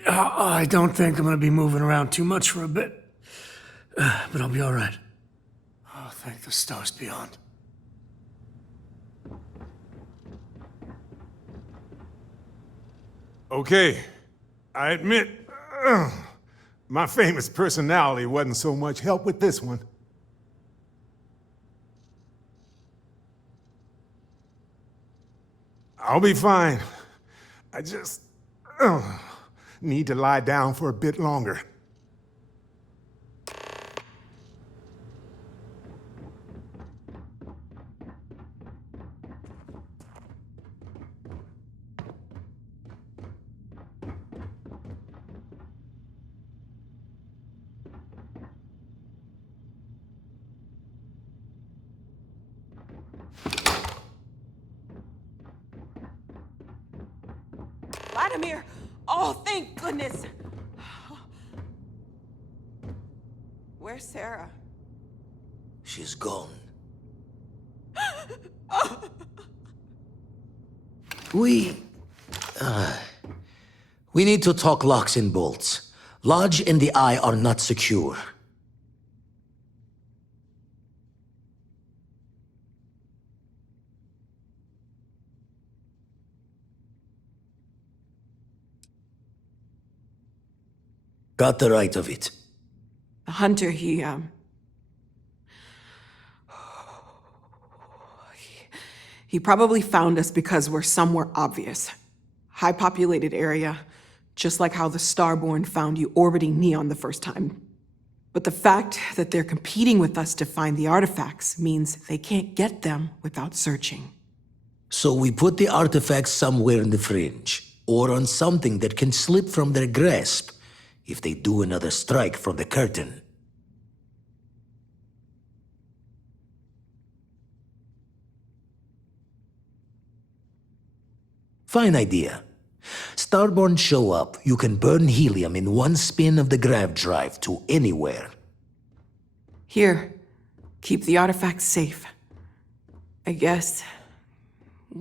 I don't think I'm gonna be moving around too much for a bit. But I'll be alright. Oh, thank the stars beyond. Okay, I admit, my famous personality wasn't so much help with this one. I'll be fine. I just need to lie down for a bit longer. Vladimir! Oh, thank goodness! Where's Sarah? She's gone. We need to talk locks and bolts. Lodge and the Eye are not secure. Got the right of it. The hunter, he probably found us because we're somewhere obvious. High-populated area, just like how the Starborn found you orbiting Neon the first time. But the fact that they're competing with us to find the artifacts means they can't get them without searching. So we put the artifacts somewhere in the fringe, or on something that can slip from their grasp. if they do another strike from the curtain. Fine idea. Starborn show up, you can burn helium in one spin of the grav drive to anywhere. Here, keep the artifacts safe. I guess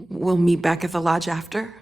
we'll meet back at the lodge after?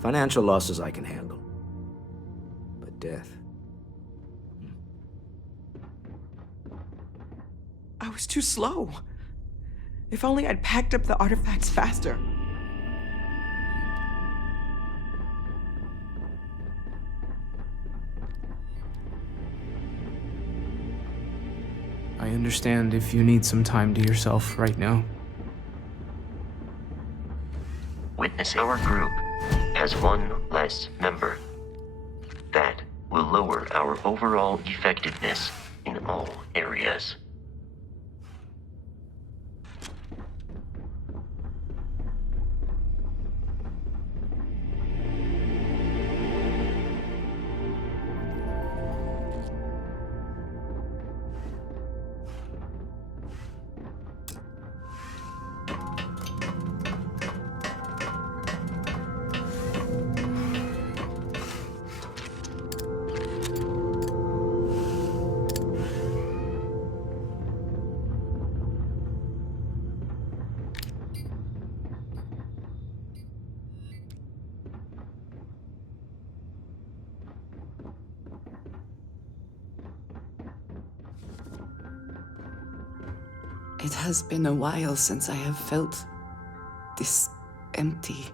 Financial losses I can handle. But death... I was too slow. If only I'd packed up the artifacts faster. I understand if you need some time to yourself right now. Witness our group as one less member. That will lower our overall effectiveness in all areas. It has been a while since I have felt this empty.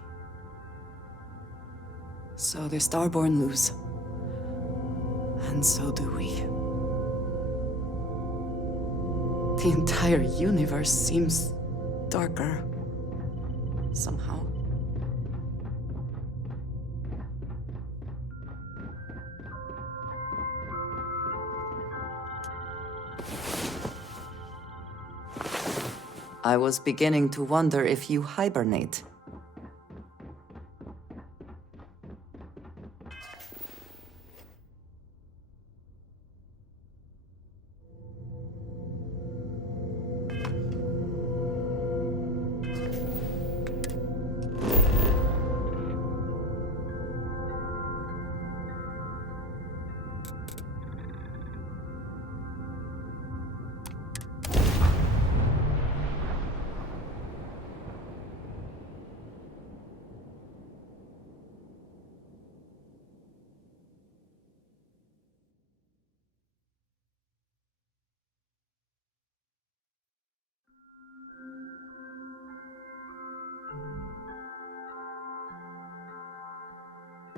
So the Starborn lose. And so do we. The entire universe seems darker, somehow. I was beginning to wonder if you hibernate.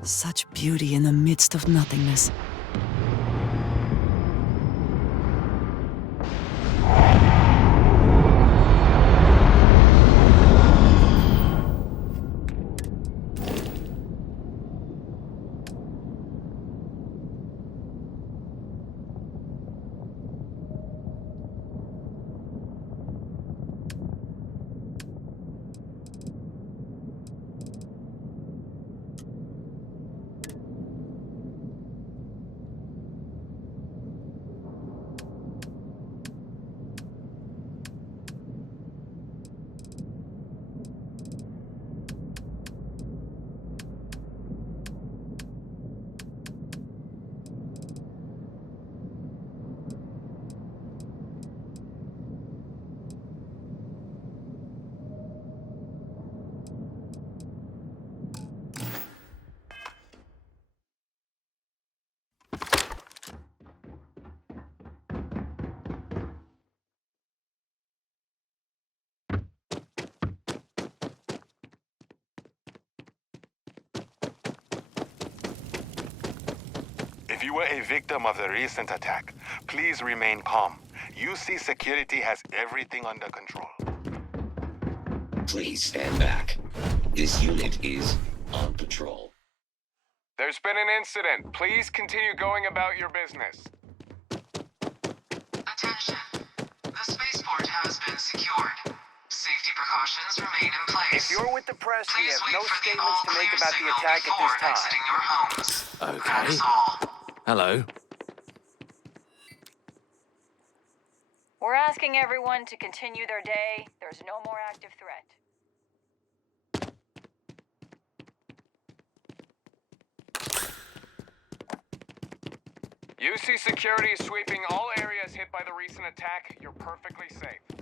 Such beauty in the midst of nothingness. If you were a victim of the recent attack, please remain calm. UC Security has everything under control. Please stand back. This unit is on patrol. There's been an incident. Please continue going about your business. Attention. The spaceport has been secured. Safety precautions remain in place. If you're with the press, we Please have wait no for the statements to make all-clear about the signal attack at before this time. exiting your homes. That Okay. is all. Hello. We're asking everyone to continue their day. There's no more active threat. UC Security is sweeping all areas hit by the recent attack. You're perfectly safe.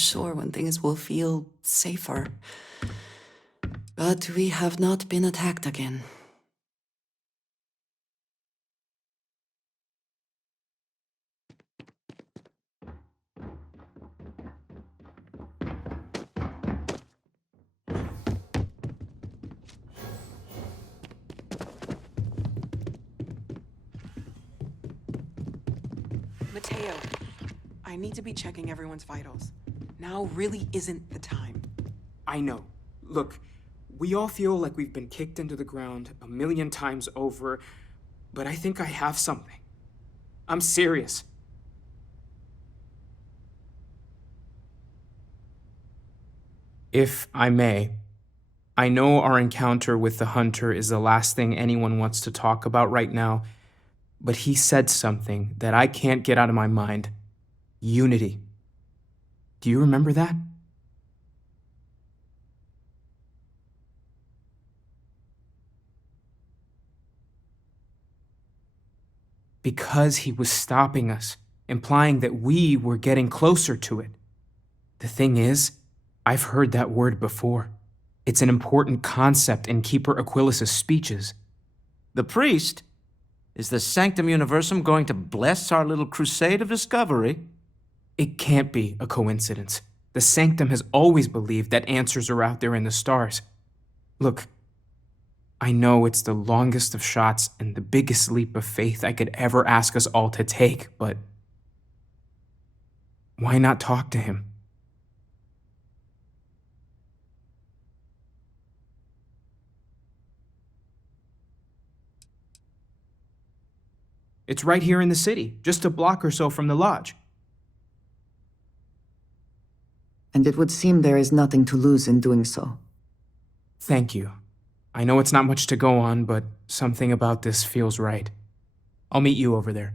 sure when things will feel safer. But we have not been attacked again. Mateo, I need to be checking everyone's vitals. Now really isn't the time. I know. Look, we all feel like we've been kicked into the ground 1,000,000 times over, but I think I have something. I'm serious. If I may, I know our encounter with the hunter is the last thing anyone wants to talk about right now, but he said something that I can't get out of my mind. Unity. Do you remember that? Because he was stopping us, implying that we were getting closer to it. The thing is, I've heard that word before. It's an important concept in Keeper Aquilas's speeches. The priest? Is the Sanctum Universum going to bless our little crusade of discovery? It can't be a coincidence. The Sanctum has always believed that answers are out there in the stars. Look, I know it's the longest of shots and the biggest leap of faith I could ever ask us all to take, but why not talk to him? It's right here in the city, just a block or so from the lodge. And it would seem there is nothing to lose in doing so. Thank you. I know it's not much to go on, but something about this feels right. I'll meet you over there.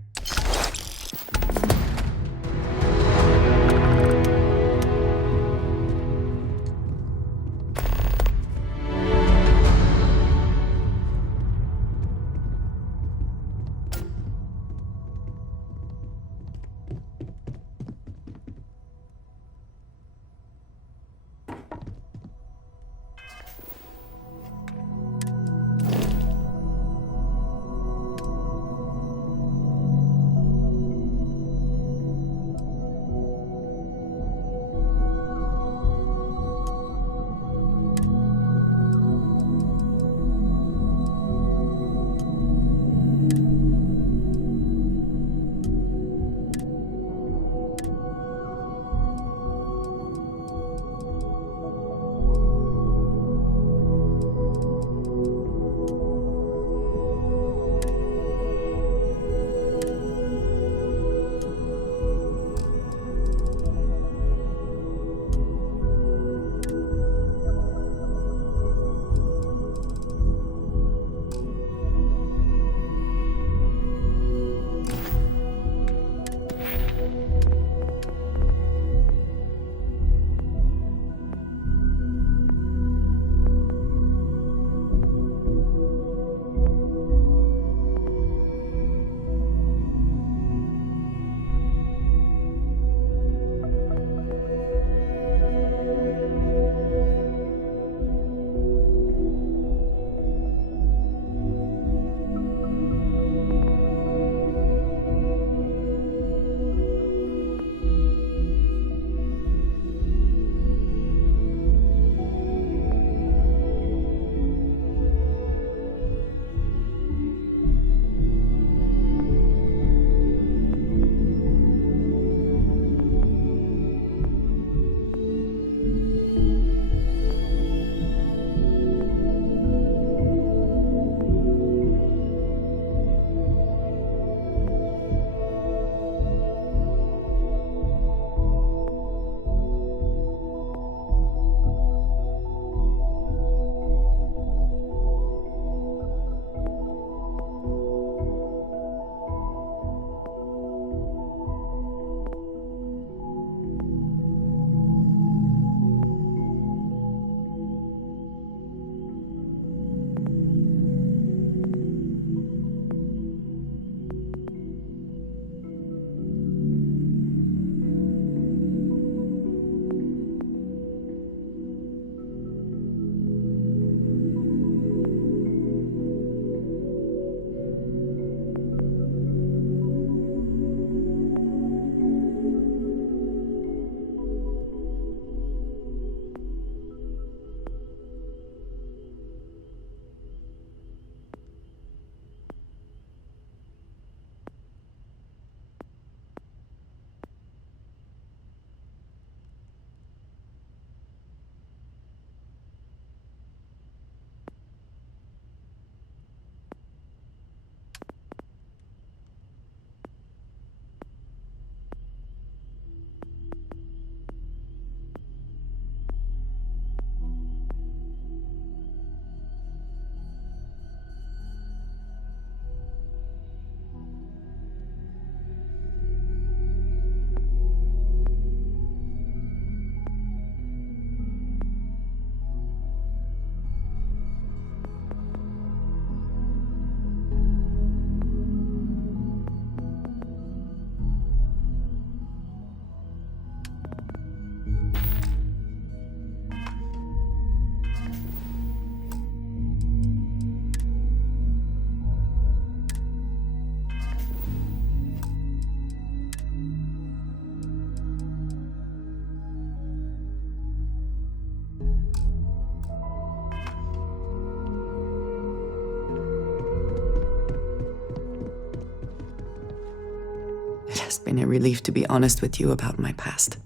has been a relief to be honest with you about my past.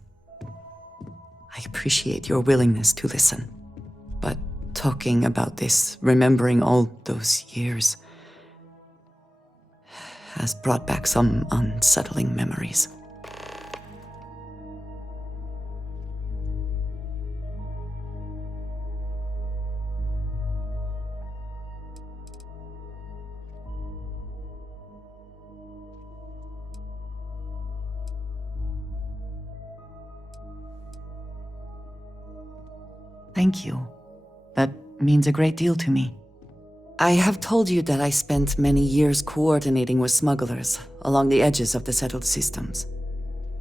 I appreciate your willingness to listen. But talking about this, remembering all those years, has brought back some unsettling memories. Thank you. That means a great deal to me. I have told you that I spent many years coordinating with smugglers along the edges of the settled systems.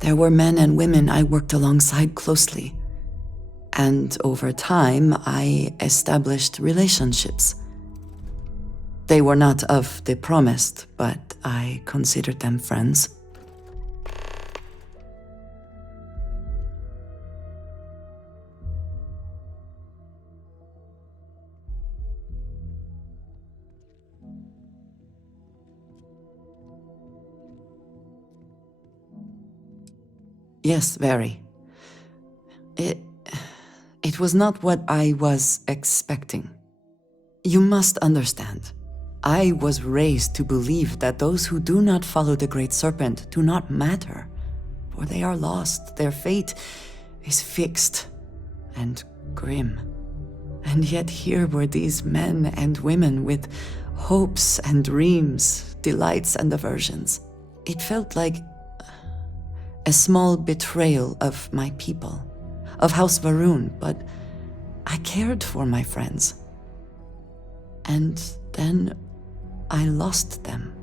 There were men and women I worked alongside closely. And over time, I established relationships. They were not of the promised, but I considered them friends. Yes, very. It was not what I was expecting. You must understand. I was raised to believe that those who do not follow the Great Serpent do not matter, for they are lost. Their fate is fixed and grim. And yet here were these men and women with hopes and dreams, delights and aversions. It felt like a small betrayal of my people, of House Varun, but I cared for my friends. And then I lost them.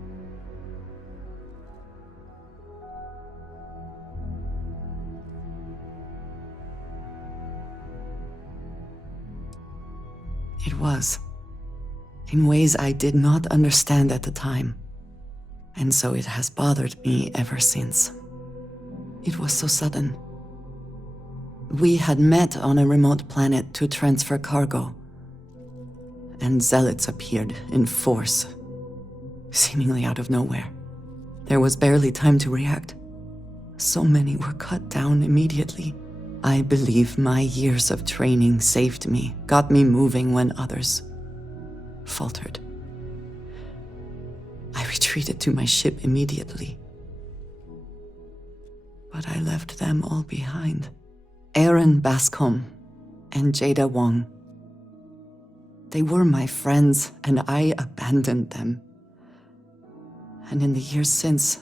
It was, in ways I did not understand at the time, and so it has bothered me ever since. It was so sudden. We had met on a remote planet to transfer cargo, and zealots appeared in force, seemingly out of nowhere. There was barely time to react. So many were cut down immediately. I believe my years of training saved me, got me moving when others faltered. I retreated to my ship immediately. But I left them all behind. Aaron Bascom and Jada Wong. They were my friends, and I abandoned them. And in the years since,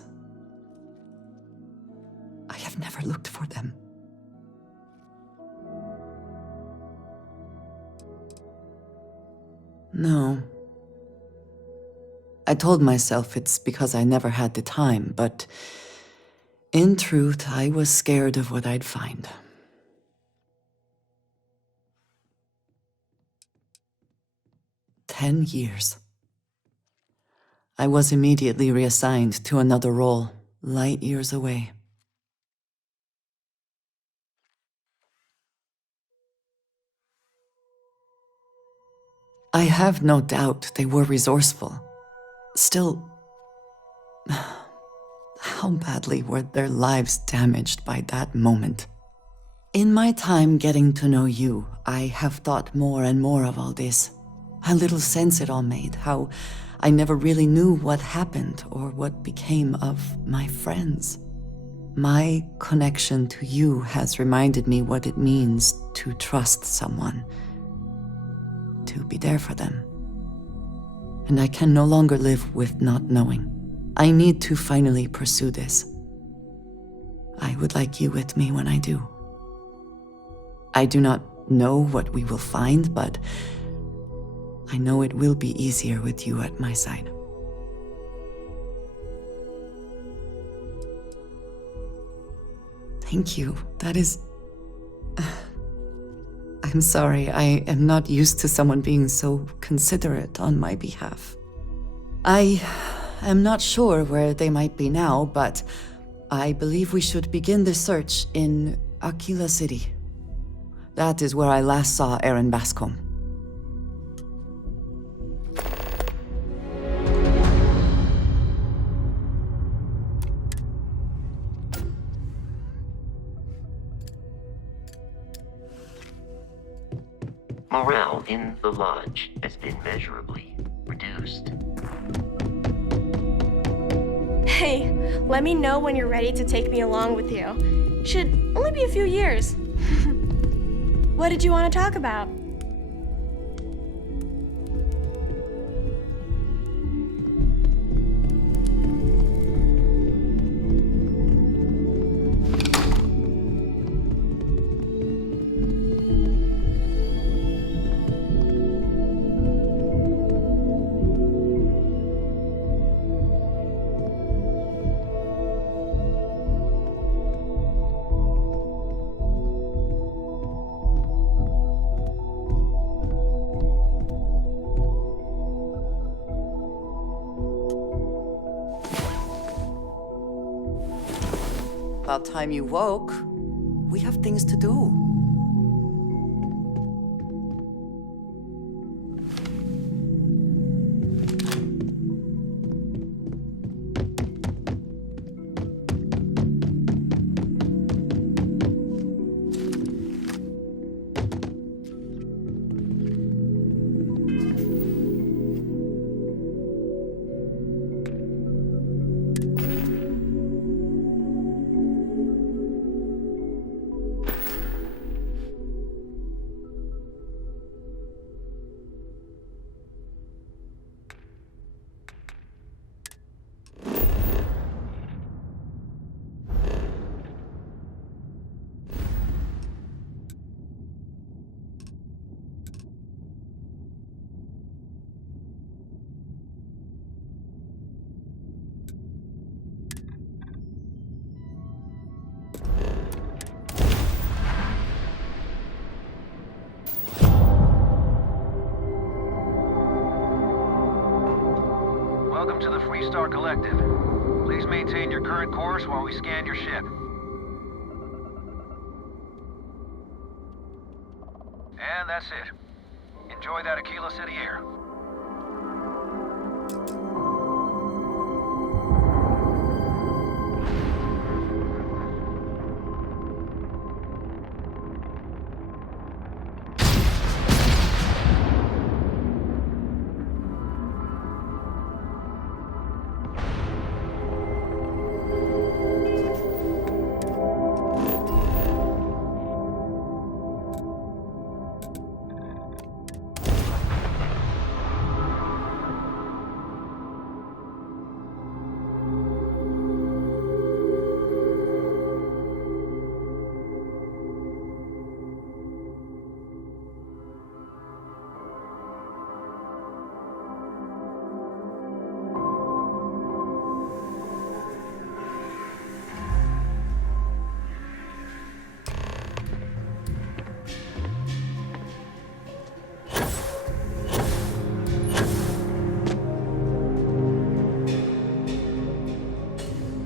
I have never looked for them. No. I told myself it's because I never had the time, but in truth, I was scared of what I'd find. "10 years. I was immediately reassigned to another role, light years away. I have no doubt they were resourceful. Still, how badly were their lives damaged by that moment? In my time getting to know you, I have thought more and more of all this. How little sense it all made, how I never really knew what happened or what became of my friends. My connection to you has reminded me what it means to trust someone, to be there for them. And I can no longer live with not knowing. I need to finally pursue this. I would like you with me when I do. I do not know what we will find, but I know it will be easier with you at my side. Thank you. That is... I'm sorry, I am not used to someone being so considerate on my behalf. I am not sure where they might be now, but I believe we should begin the search in Aquila City. That is where I last saw Aaron Bascom. Morale in the lodge has been measurably reduced. Hey, let me know when you're ready to take me along with you. Should only be a few years. What did you want to talk about? About time you woke. We have things to do. Welcome to the Freestar Collective. Please maintain your current course while we scan your ship. And that's it. Enjoy that Aquila City air.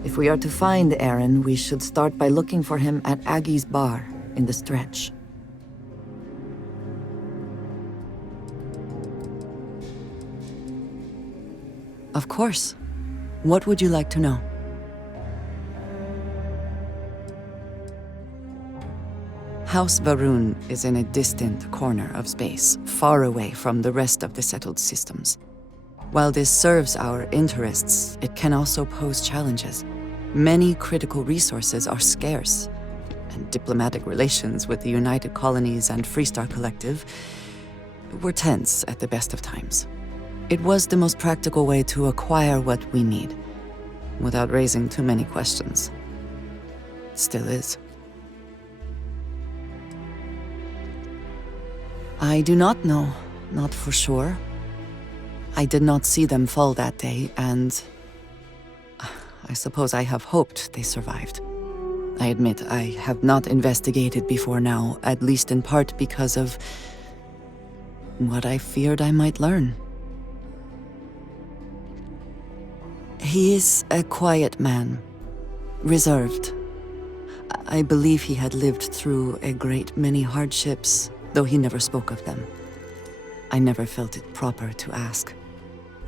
If we are to find Aaron, we should start by looking for him at Aggie's bar in the stretch. Of course. What would you like to know? House Varun is in a distant corner of space, far away from the rest of the settled systems. While this serves our interests, it can also pose challenges. Many critical resources are scarce, and diplomatic relations with the United Colonies and Freestar Collective were tense at the best of times. It was the most practical way to acquire what we need, without raising too many questions. Still is. I do not know, not for sure. I did not see them fall that day, and I suppose I have hoped they survived. I admit I have not investigated before now, at least in part because of what I feared I might learn. He is a quiet man, reserved. I believe he had lived through a great many hardships, though he never spoke of them. I never felt it proper to ask.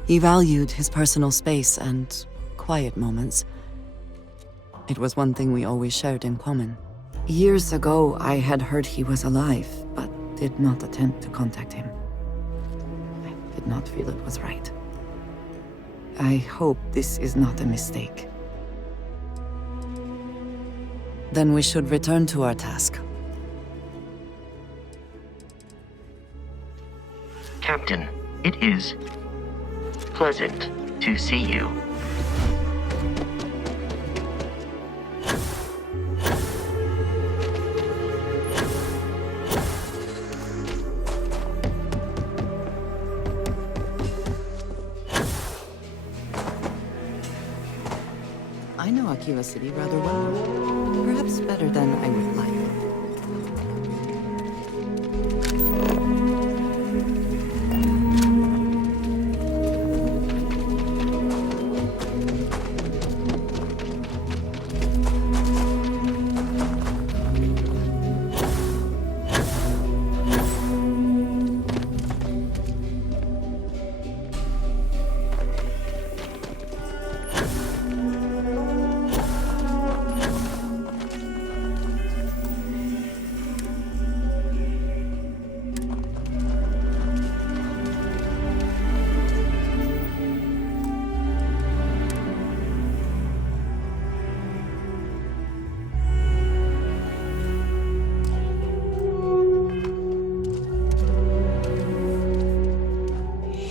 He valued his personal space and quiet moments. It was one thing we always shared in common. Years ago, I had heard he was alive, but did not attempt to contact him. I did not feel it was right. I hope this is not a mistake. Then we should return to our task. Captain, it is pleasant to see you. I know Akiva City rather well. Perhaps better than I would like.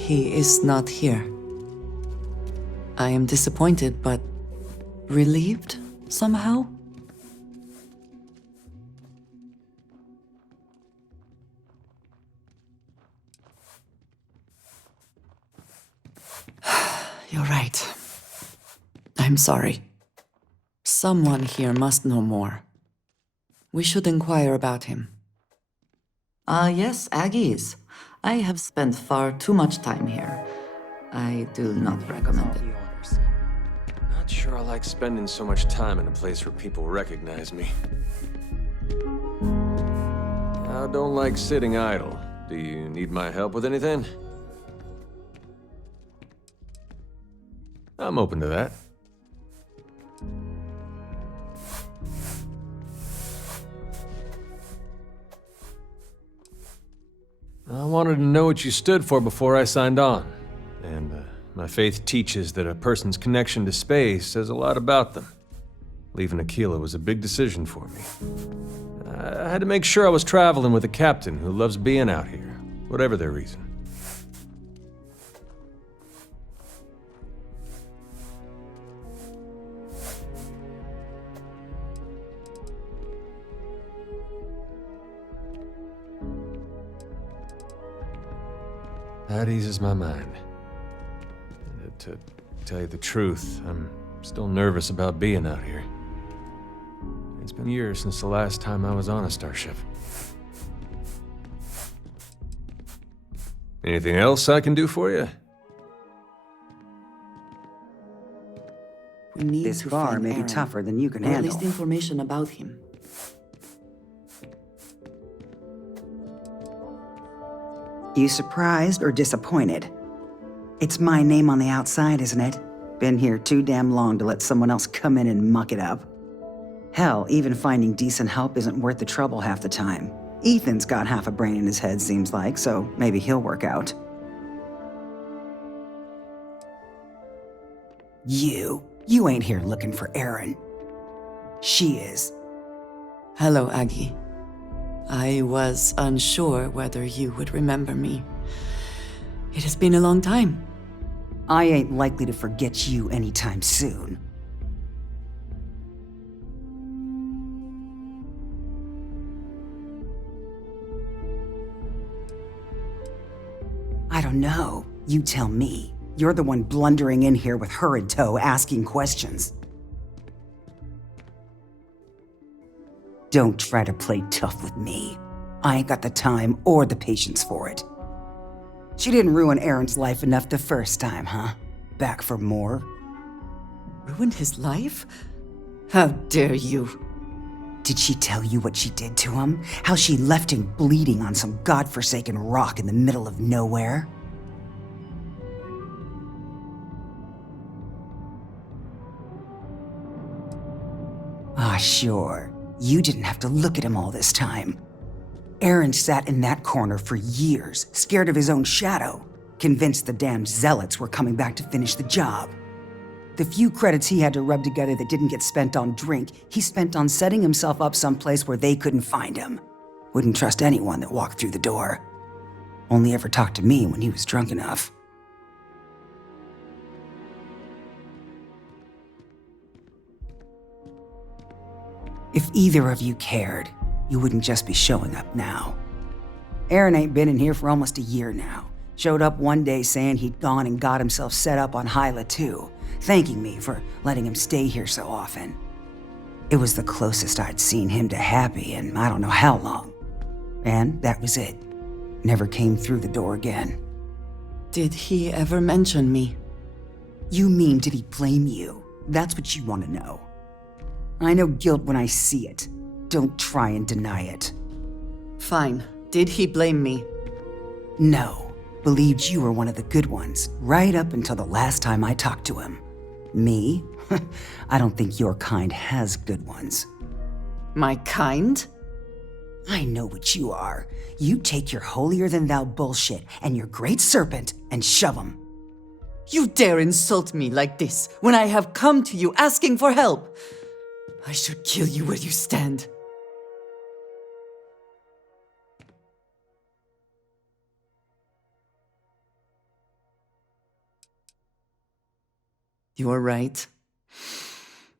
He is not here. I am disappointed, but relieved somehow? You're right. I'm sorry. Someone here must know more. We should inquire about him. Yes, Aggies. I have spent far too much time here. I do not recommend it. Not sure I like spending so much time in a place where people recognize me. I don't like sitting idle. Do you need my help with anything? I'm open to that. I wanted to know what you stood for before I signed on. And my faith teaches that a person's connection to space says a lot about them. Leaving Aquila was a big decision for me. I had to make sure I was traveling with a captain who loves being out here, whatever their reason. That eases my mind. To tell you the truth, I'm still nervous about being out here. It's been years since the last time I was on a starship. Anything else I can do for you? We need This to bar find may be Aaron, tougher than you can or at handle. least information about him. You surprised or disappointed? It's my name on the outside, isn't it? Been here too damn long to let someone else come in and muck it up. Hell, even finding decent help isn't worth the trouble half the time. Ethan's got half a brain in his head, seems like, so maybe he'll work out. You ain't here looking for Erin. She is. Hello, Aggie. I was unsure whether you would remember me. It has been a long time. I ain't likely to forget you anytime soon. I don't know. You tell me. You're the one blundering in here with her in tow, asking questions. Don't try to play tough with me. I ain't got the time or the patience for it. She didn't ruin Aaron's life enough the first time, huh? Back for more? Ruined his life? How dare you? Did she tell you what she did to him? How she left him bleeding on some godforsaken rock in the middle of nowhere? Ah, sure. You didn't have to look at him all this time. Aaron sat in that corner for years, scared of his own shadow, convinced the damned zealots were coming back to finish the job. The few credits he had to rub together that didn't get spent on drink, he spent on setting himself up someplace where they couldn't find him. Wouldn't trust anyone that walked through the door. Only ever talked to me when he was drunk enough. If either of you cared, you wouldn't just be showing up now. Aaron ain't been in here for almost a year now. Showed up one day saying he'd gone and got himself set up on Hyla 2, thanking me for letting him stay here so often. It was the closest I'd seen him to happy in I don't know how long. And that was it. Never came through the door again. Did he ever mention me? You mean, did he blame you? That's what you want to know. I know guilt when I see it. Don't try and deny it. Fine. Did he blame me? No. Believed you were one of the good ones, right up until the last time I talked to him. Me? I don't think your kind has good ones. My kind? I know what you are. You take your holier-than-thou bullshit and your great serpent and shove them. You dare insult me like this when I have come to you asking for help. I should kill you where you stand. You're right.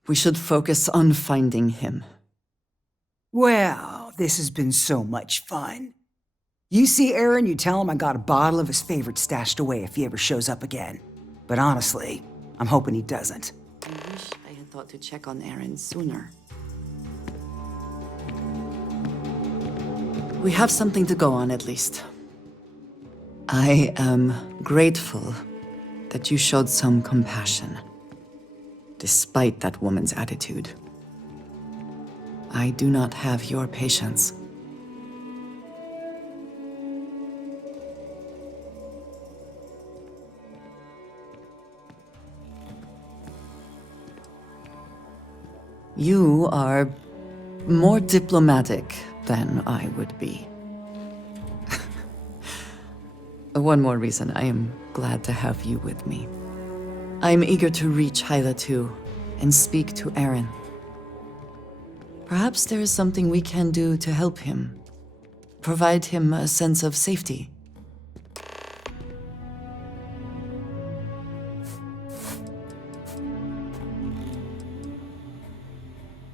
We should focus on finding him. Well, this has been so much fun. You see Aaron, you tell him I got a bottle of his favorite stashed away if he ever shows up again. But honestly, I'm hoping he doesn't. I wish I had thought to check on Aaron sooner. We have something to go on, at least. I am grateful that you showed some compassion, despite that woman's attitude. I do not have your patience. You are more diplomatic than I would be. One more reason I am glad to have you with me. I'm eager to reach Hyla 2 and speak to Aaron. Perhaps there is something we can do to help him, provide him a sense of safety.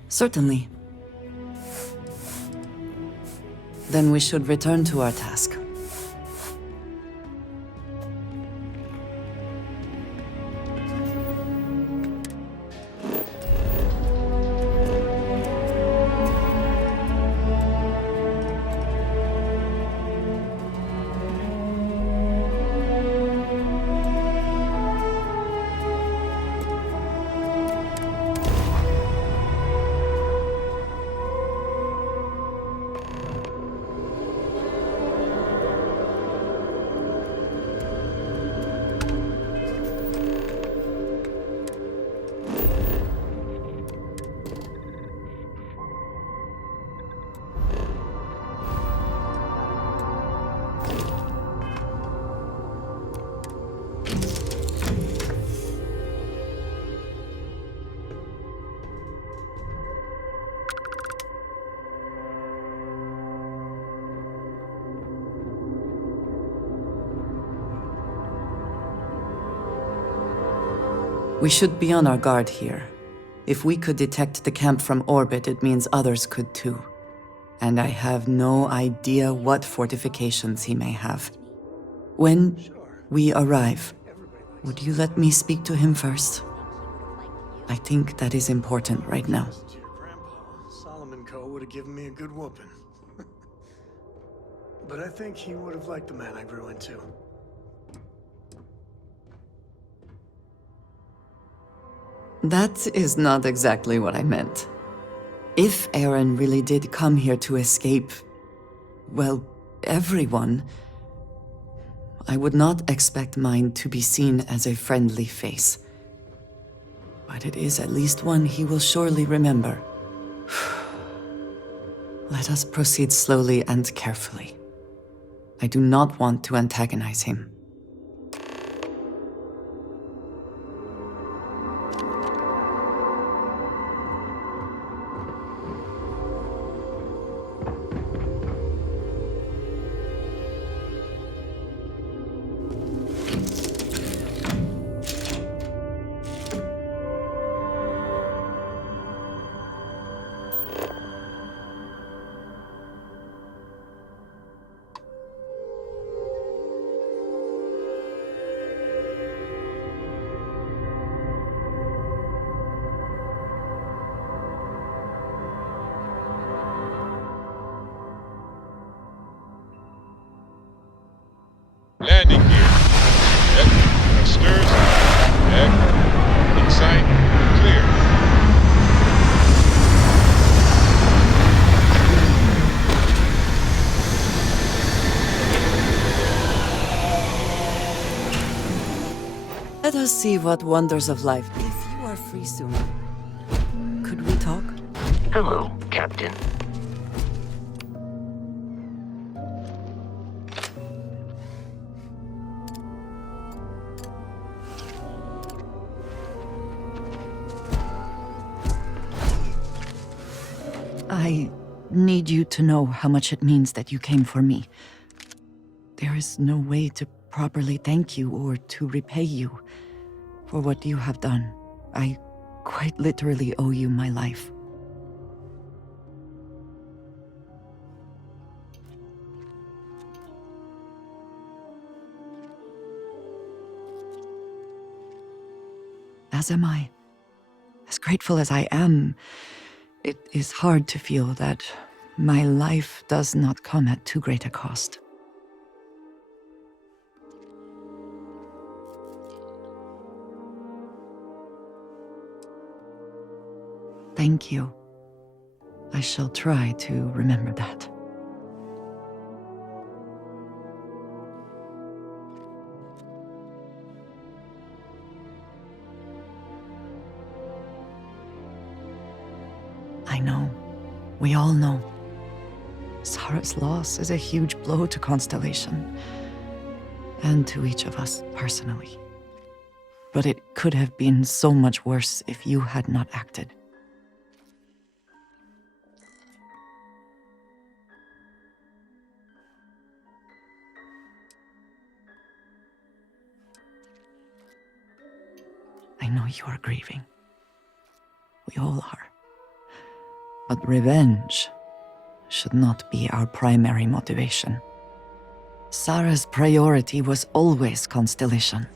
Certainly. Then we should return to our task. We should be on our guard here. If we could detect the camp from orbit, it means others could too. And I have no idea what fortifications he may have. When we arrive, would you let me speak to him first? I think that is important right now. Solomon Co. would have given me a good whooping. But I think he would have liked the man I grew into. That is not exactly what I meant. If Aaron really did come here to escape, well, everyone, I would not expect mine to be seen as a friendly face. But it is at least one he will surely remember. Let us proceed slowly and carefully. I do not want to antagonize him. Landing gear. Check. Thrusters. Check. Insight. Clear. Let us see what wonders of life. If you are free soon, could we talk? Hello, Captain. I need you to know how much it means that you came for me. There is no way to properly thank you or to repay you for what you have done. I quite literally owe you my life. As am I. As grateful as I am, it is hard to feel that my life does not come at too great a cost. Thank you. I shall try to remember that. I know. We all know. Sarah's loss is a huge blow to Constellation, and to each of us personally. But it could have been so much worse if you had not acted. I know you are grieving. We all are. But revenge should not be our primary motivation. Sarah's priority was always Constellation.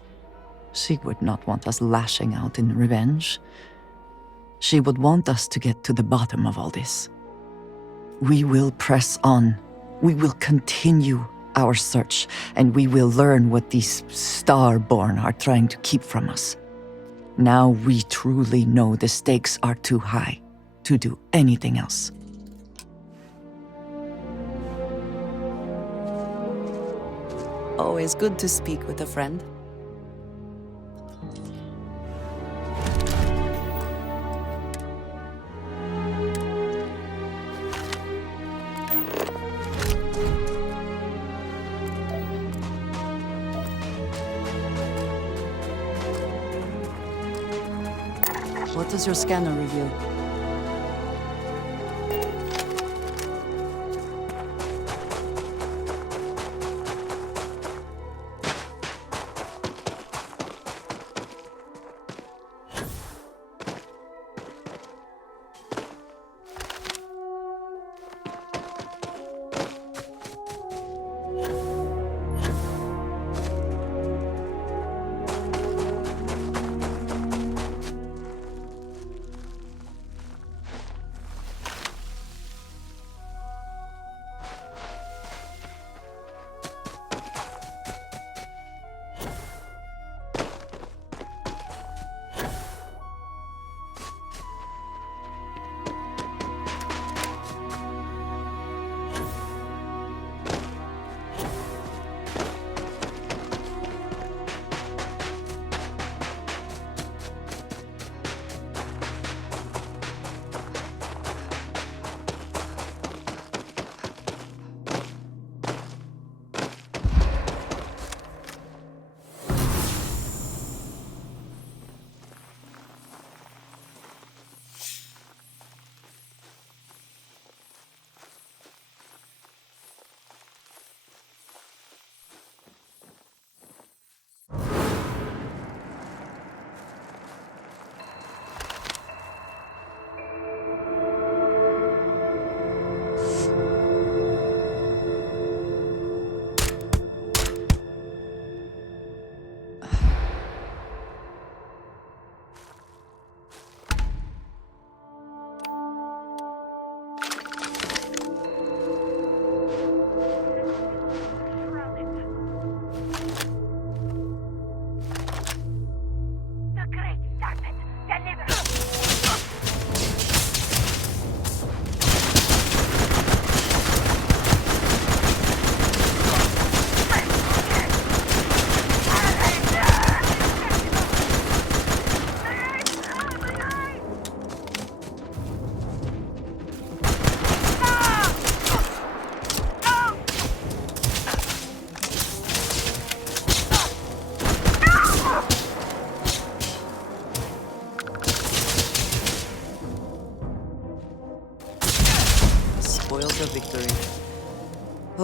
She would not want us lashing out in revenge. She would want us to get to the bottom of all this. We will press on. We will continue our search, and we will learn what these Starborn are trying to keep from us. Now we truly know the stakes are too high to do anything else. Always good to speak with a friend. What does your scanner reveal?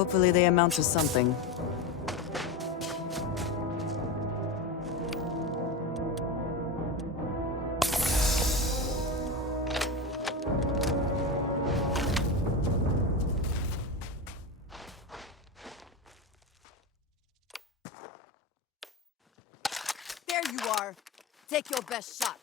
Hopefully they amount to something. There you are. Take your best shot.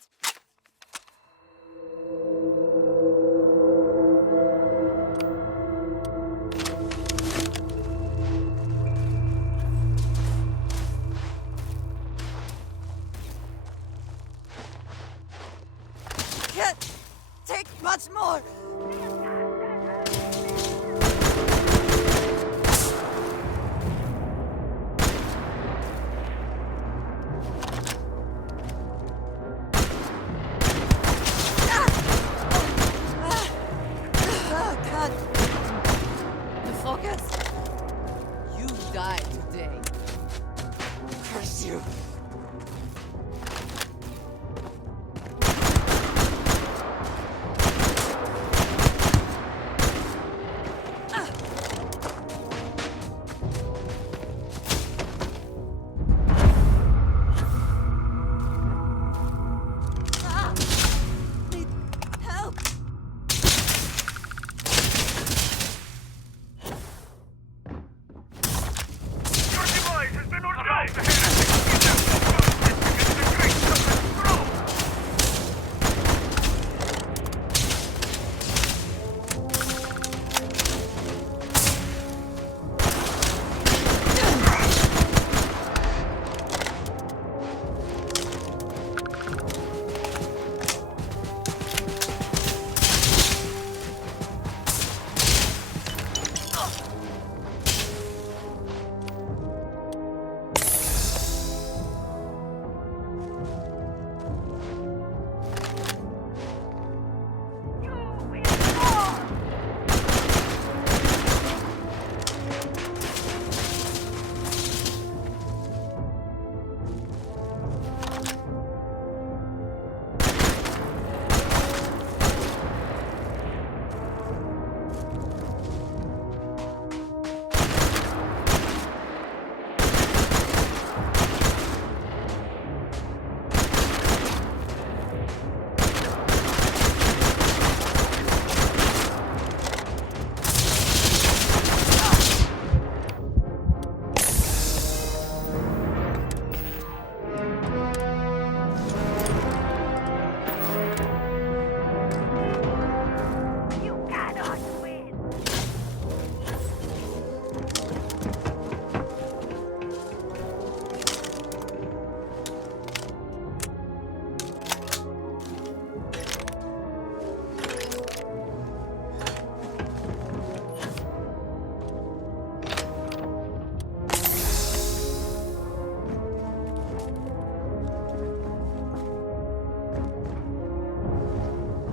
Can't take much more. Oh, God. Focus. You died today. Curse you. Need help.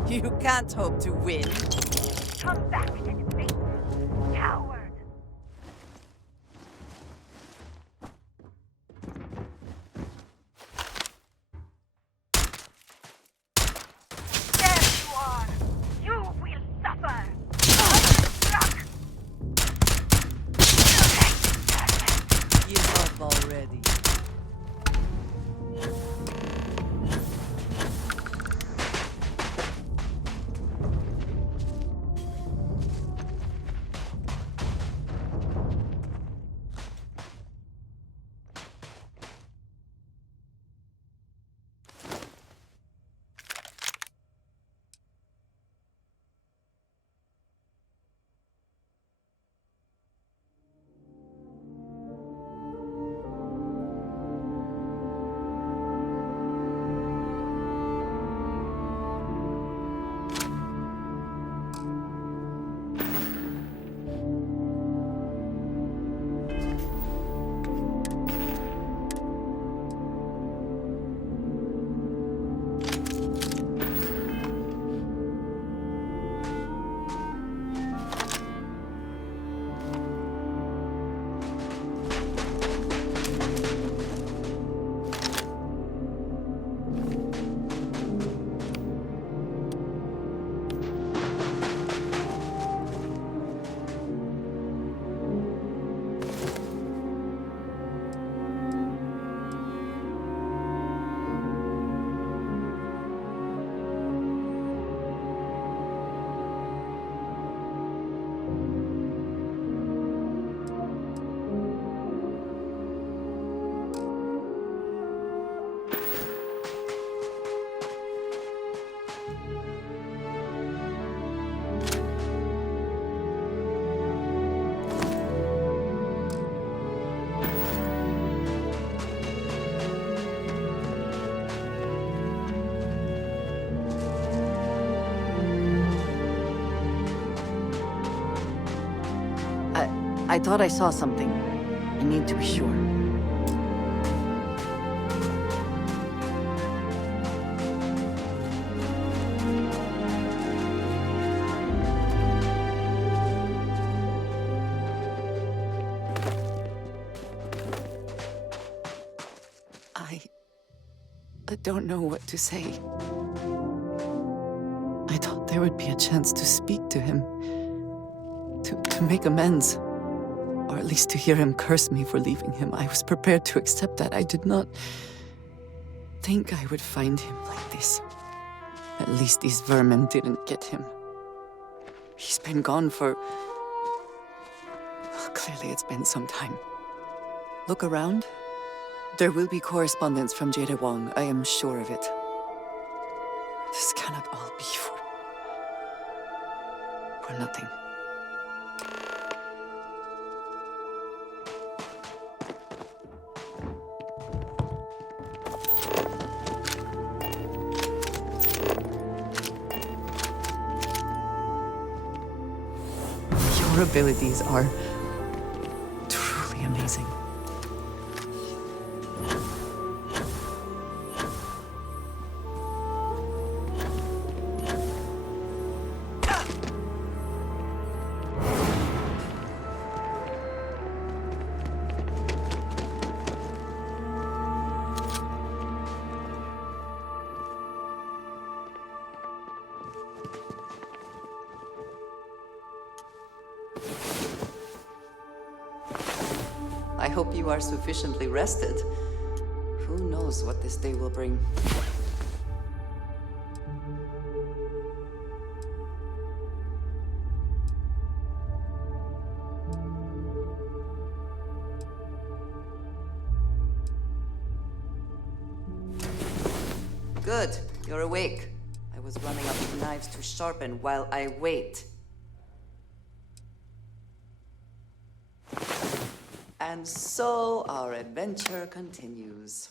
You can't hope to win. Come back and face me, coward. There you are. You will suffer. Give up already. I thought I saw something. I need to be sure. I don't know what to say. I thought there would be a chance to speak to him. To make amends. Or at least to hear him curse me for leaving him. I was prepared to accept that. I did not think I would find him like this. At least these vermin didn't get him. He's been gone for... Clearly it's been some time. Look around. There will be correspondence from Jada Wong. I am sure of it. This cannot all be for nothing. Your abilities are truly amazing. I hope you are sufficiently rested. Who knows what this day will bring? Good, you're awake. I was running up the knives to sharpen while I wait. And so our adventure continues.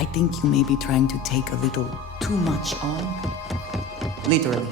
I think you may be trying to take a little too much on. Literally.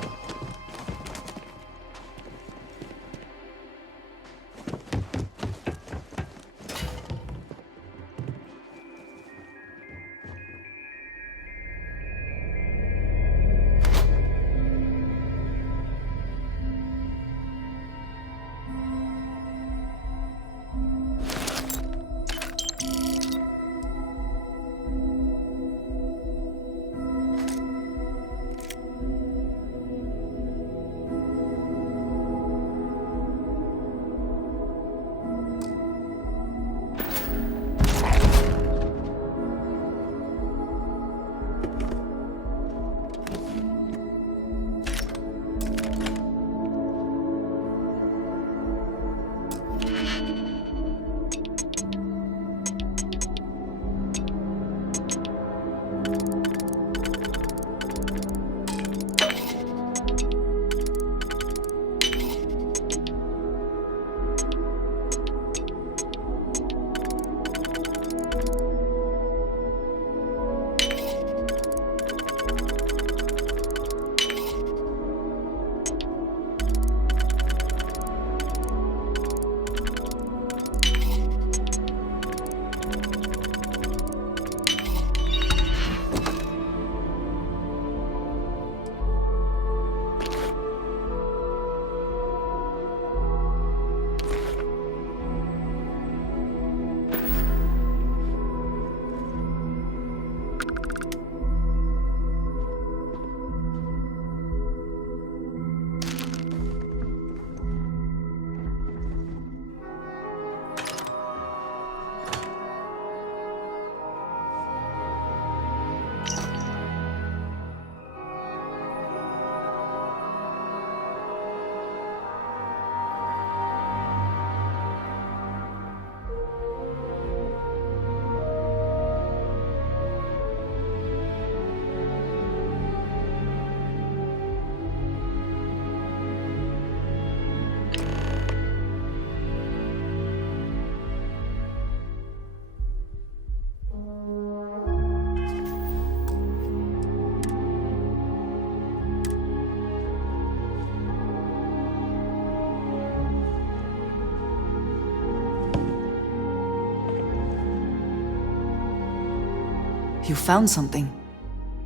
You found something.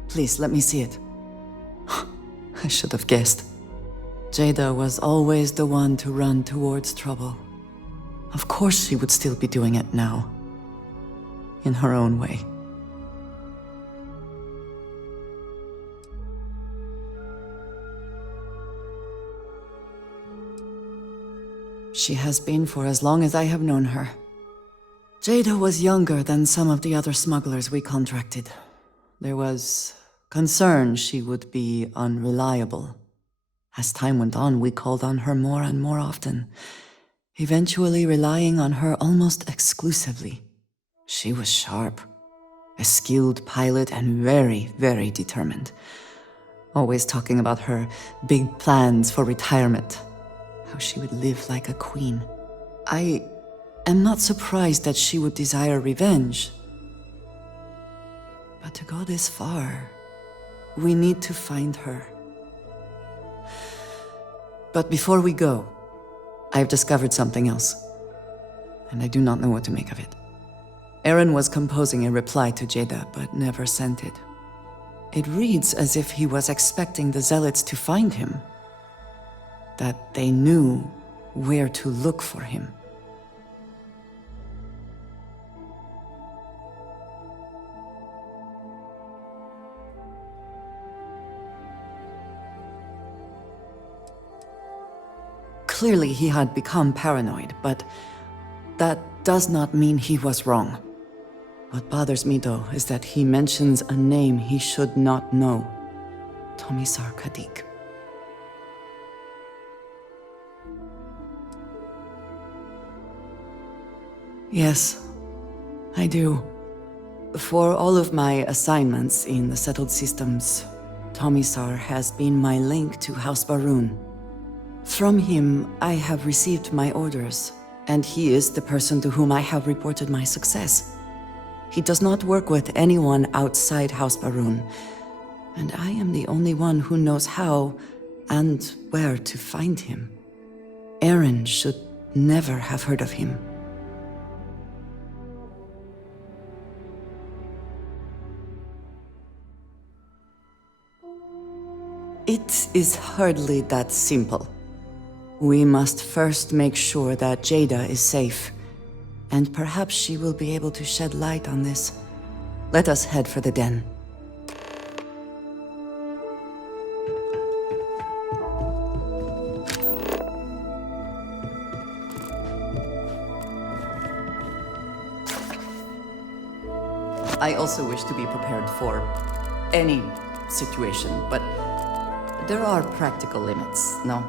Please, let me see it. I should have guessed. Jada was always the one to run towards trouble. Of course she would still be doing it now. In her own way. She has been for as long as I have known her. Jada was younger than some of the other smugglers we contracted. There was concern she would be unreliable. As time went on, we called on her more and more often, eventually relying on her almost exclusively. She was sharp, a skilled pilot and very, very determined. Always talking about her big plans for retirement, how she would live like a queen. I am not surprised that she would desire revenge. But to go this far, we need to find her. But before we go, I've discovered something else, and I do not know what to make of it. Aaron was composing a reply to Jada, but never sent it. It reads as if he was expecting the Zealots to find him, that they knew where to look for him. Clearly, he had become paranoid, but that does not mean he was wrong. What bothers me, though, is that he mentions a name he should not know. Tomisar Kadik. Yes, I do. For all of my assignments in the settled systems, Tomisar has been my link to House Barun. From him, I have received my orders, and he is the person to whom I have reported my success. He does not work with anyone outside House Barun, and I am the only one who knows how and where to find him. Aaron should never have heard of him. It is hardly that simple. We must first make sure that Jada is safe, and perhaps she will be able to shed light on this. Let us head for the den. I also wish to be prepared for any situation, but there are practical limits, no?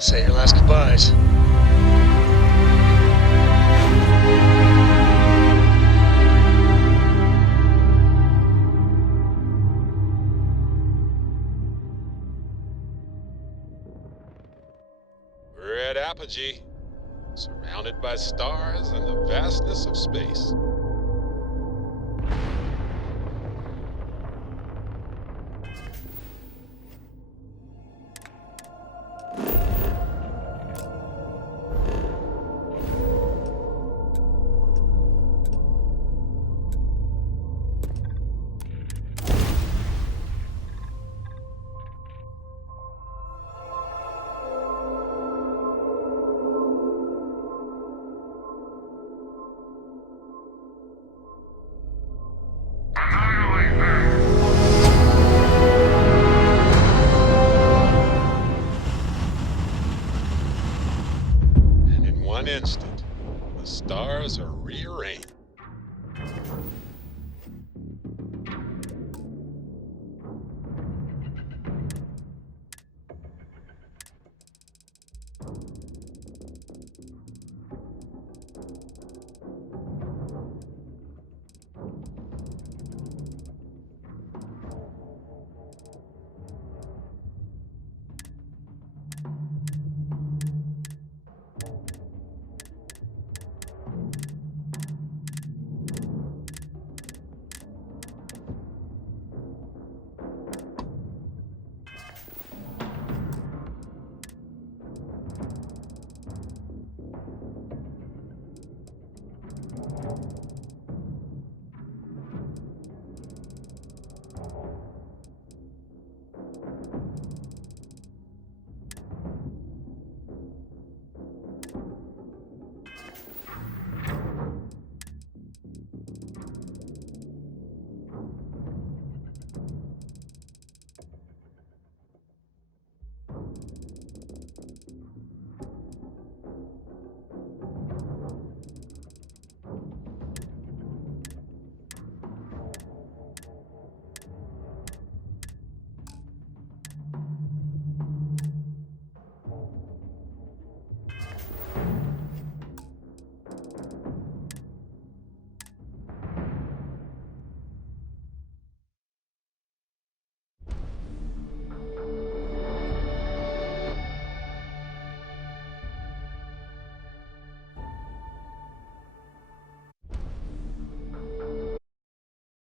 Say your last goodbyes. We're at apogee, surrounded by stars and the vastness of space.